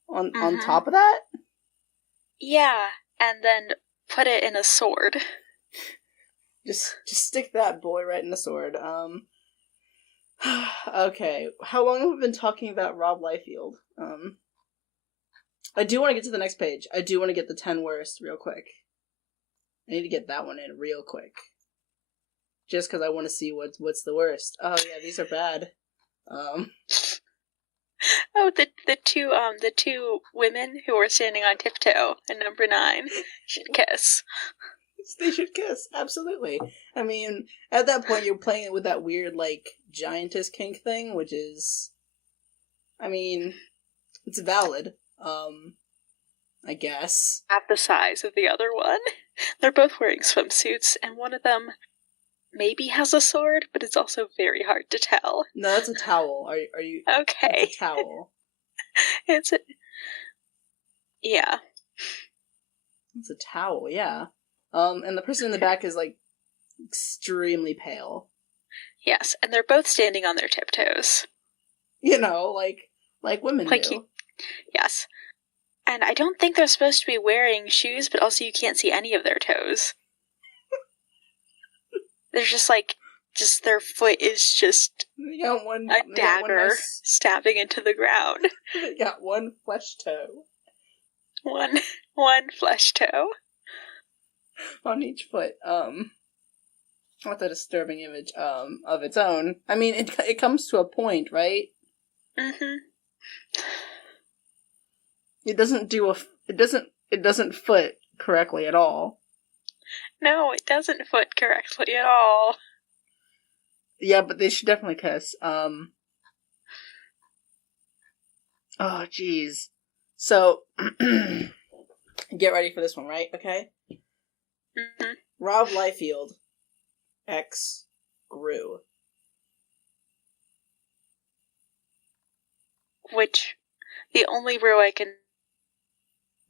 on top of that? Yeah, and then put it in a sword. Just stick that boy right in the sword. Okay, how long have we been talking about Rob Liefeld? I do want to get to the next page. I do want to get the 10 worst real quick. I need to get that one in real quick. Just because I want to see what's the worst. Oh yeah, these are bad. Oh, the two women who were standing on tiptoe in number 9 should kiss. They should kiss, absolutely. I mean, at that point you're playing it with that weird, like, giantess kink thing, which is, I mean, it's valid. I guess. Half the size of the other one. They're both wearing swimsuits, and one of them maybe has a sword, but it's also very hard to tell. No, that's a towel. Are you... Okay. It's a towel. Yeah. It's a towel, yeah. And the person in the back is, like, extremely pale. Yes, and they're both standing on their tiptoes. You know, like women do. Yes. And I don't think they're supposed to be wearing shoes, but also you can't see any of their toes. They're just their foot is just a dagger stabbing into the ground. They got one flesh toe. One flesh toe. on each foot. That's a disturbing image of its own. I mean, it comes to a point, right? Mm-hmm. It doesn't foot correctly at all. No, it doesn't foot correctly at all. Yeah, but they should definitely kiss. Oh, jeez. So, get ready for this one, right? Okay? Mm-hmm. Rob Liefeld, X, Gru. Which, the only Rue I can...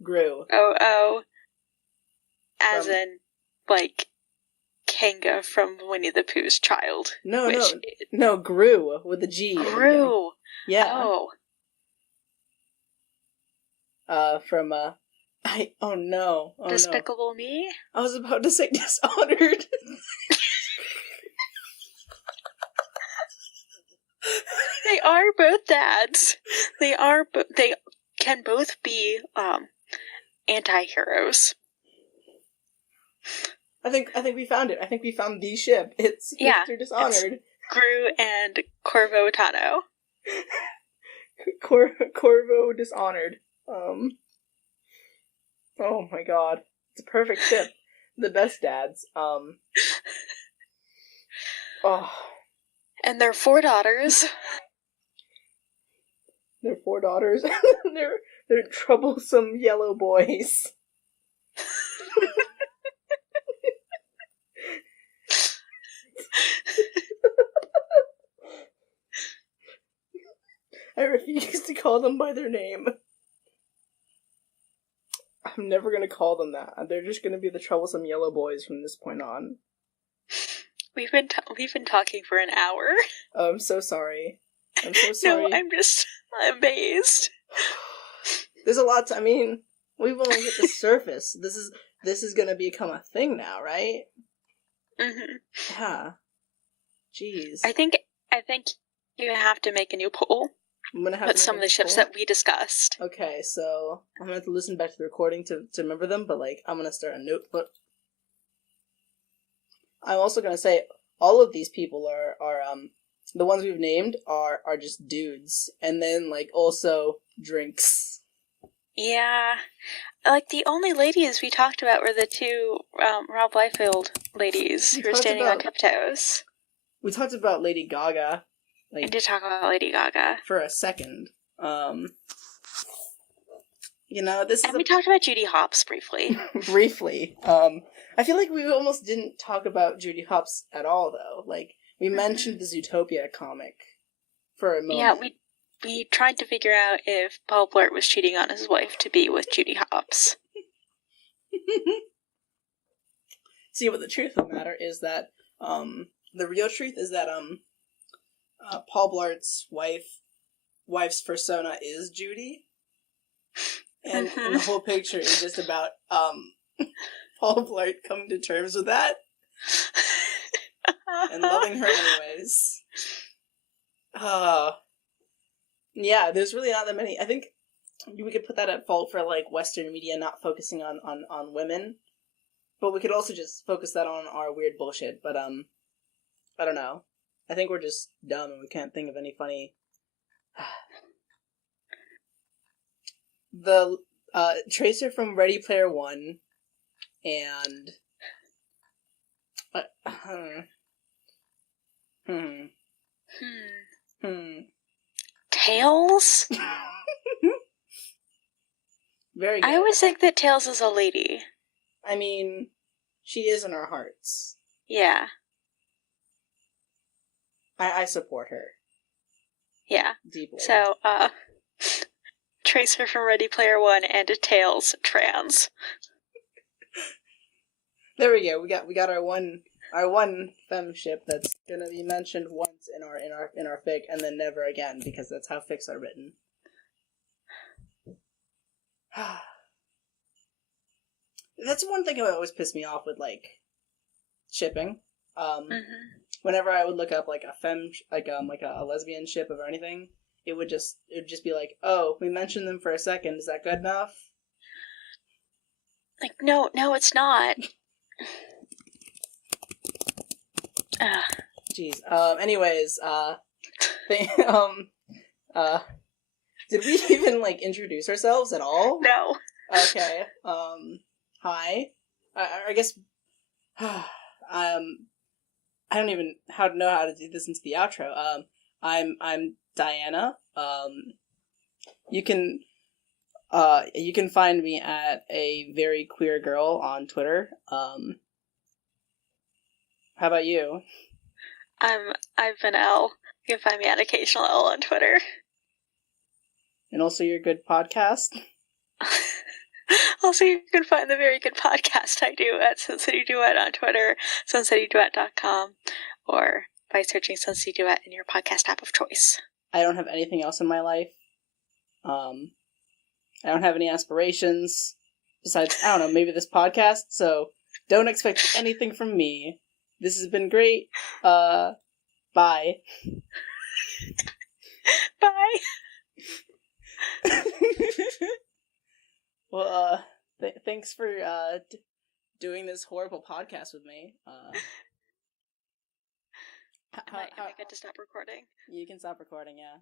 Gru. Oh. As in, like, Kanga from Winnie the Pooh's Child. No, Gru, with a G. Gru! Yeah. Oh. From, oh no. Oh Despicable no. Me? I was about to say Dishonored. They are both dads. They can both be, anti-heroes. I think we found it. I think we found the ship. It's Mr. Dishonored. Gru and Corvo Tano. Corvo Dishonored. Oh my god. It's a perfect ship. The best dads. Oh. And their 4 daughters. Their 4 daughters. They're troublesome yellow boys. I refuse to call them by their name. I'm never gonna call them that. They're just gonna be the troublesome yellow boys from this point on. We've been talking for an hour. Oh, I'm so sorry. I'm so sorry. No, I'm just amazed. There's a lot I mean, we've only hit the surface. This is gonna become a thing now, right? Mm-hmm. Yeah. Jeez. I think you have to make a new poll. I'm gonna have with to some of the ships that we discussed. Okay, so I'm gonna have to listen back to the recording to remember them, but like I'm gonna start a notebook. I'm also gonna say all of these people are the ones we've named are just dudes, and then like also drinks. Yeah, like the only ladies we talked about were the 2 Rob Liefeld ladies who were standing on tiptoes. We talked about Lady Gaga. I did talk about Lady Gaga for a second. You know, this and we talked about Judy Hopps briefly. Briefly. I feel like we almost didn't talk about Judy Hopps at all, though. Like, we mentioned the Zootopia comic for a moment. Yeah, we tried to figure out if Paul Blart was cheating on his wife to be with Judy Hopps. See, what the truth of the matter is that, the real truth is that, Paul Blart's wife's persona is Judy. And the whole picture is just about, Paul Blart coming to terms with that. And loving her anyways. Yeah, there's really not that many. I think we could put that at fault for, like, Western media not focusing on women. But we could also just focus that on our weird bullshit. But, I don't know. I think we're just dumb and we can't think of any funny... The, Tracer from Ready Player One and... Tails? Very good. I always think that Tails is a lady. I mean, she is in our hearts. Yeah. I support her. Yeah. Deeply. So, Tracer from Ready Player One and Tails trans. There we go. We got our one femme ship that's gonna be mentioned once in our fic and then never again because that's how fics are written. That's one thing that always pissed me off with like shipping. Whenever I would look up like a femme, like a lesbian ship or anything, it would just be like, oh, we mentioned them for a second. Is that good enough? Like, no, it's not. Jeez. Anyways, did we even, like, introduce ourselves at all? No. Okay. Hi. I guess, I don't even know how to do this into the outro. I'm Diana. You can find me at a very queer girl on Twitter. How about you? I've been Elle. You can find me at occasional Elle on Twitter. And also your good podcast. Also, you can find the very good podcast I do at Sun City Duet on Twitter, suncityduet.com, or by searching Sun City Duet in your podcast app of choice. I don't have anything else in my life. I don't have any aspirations besides, I don't know, maybe this podcast, so don't expect anything from me. This has been great. Bye. Bye. Well, thanks for doing this horrible podcast with me. Am I good to stop recording? You can stop recording, yeah.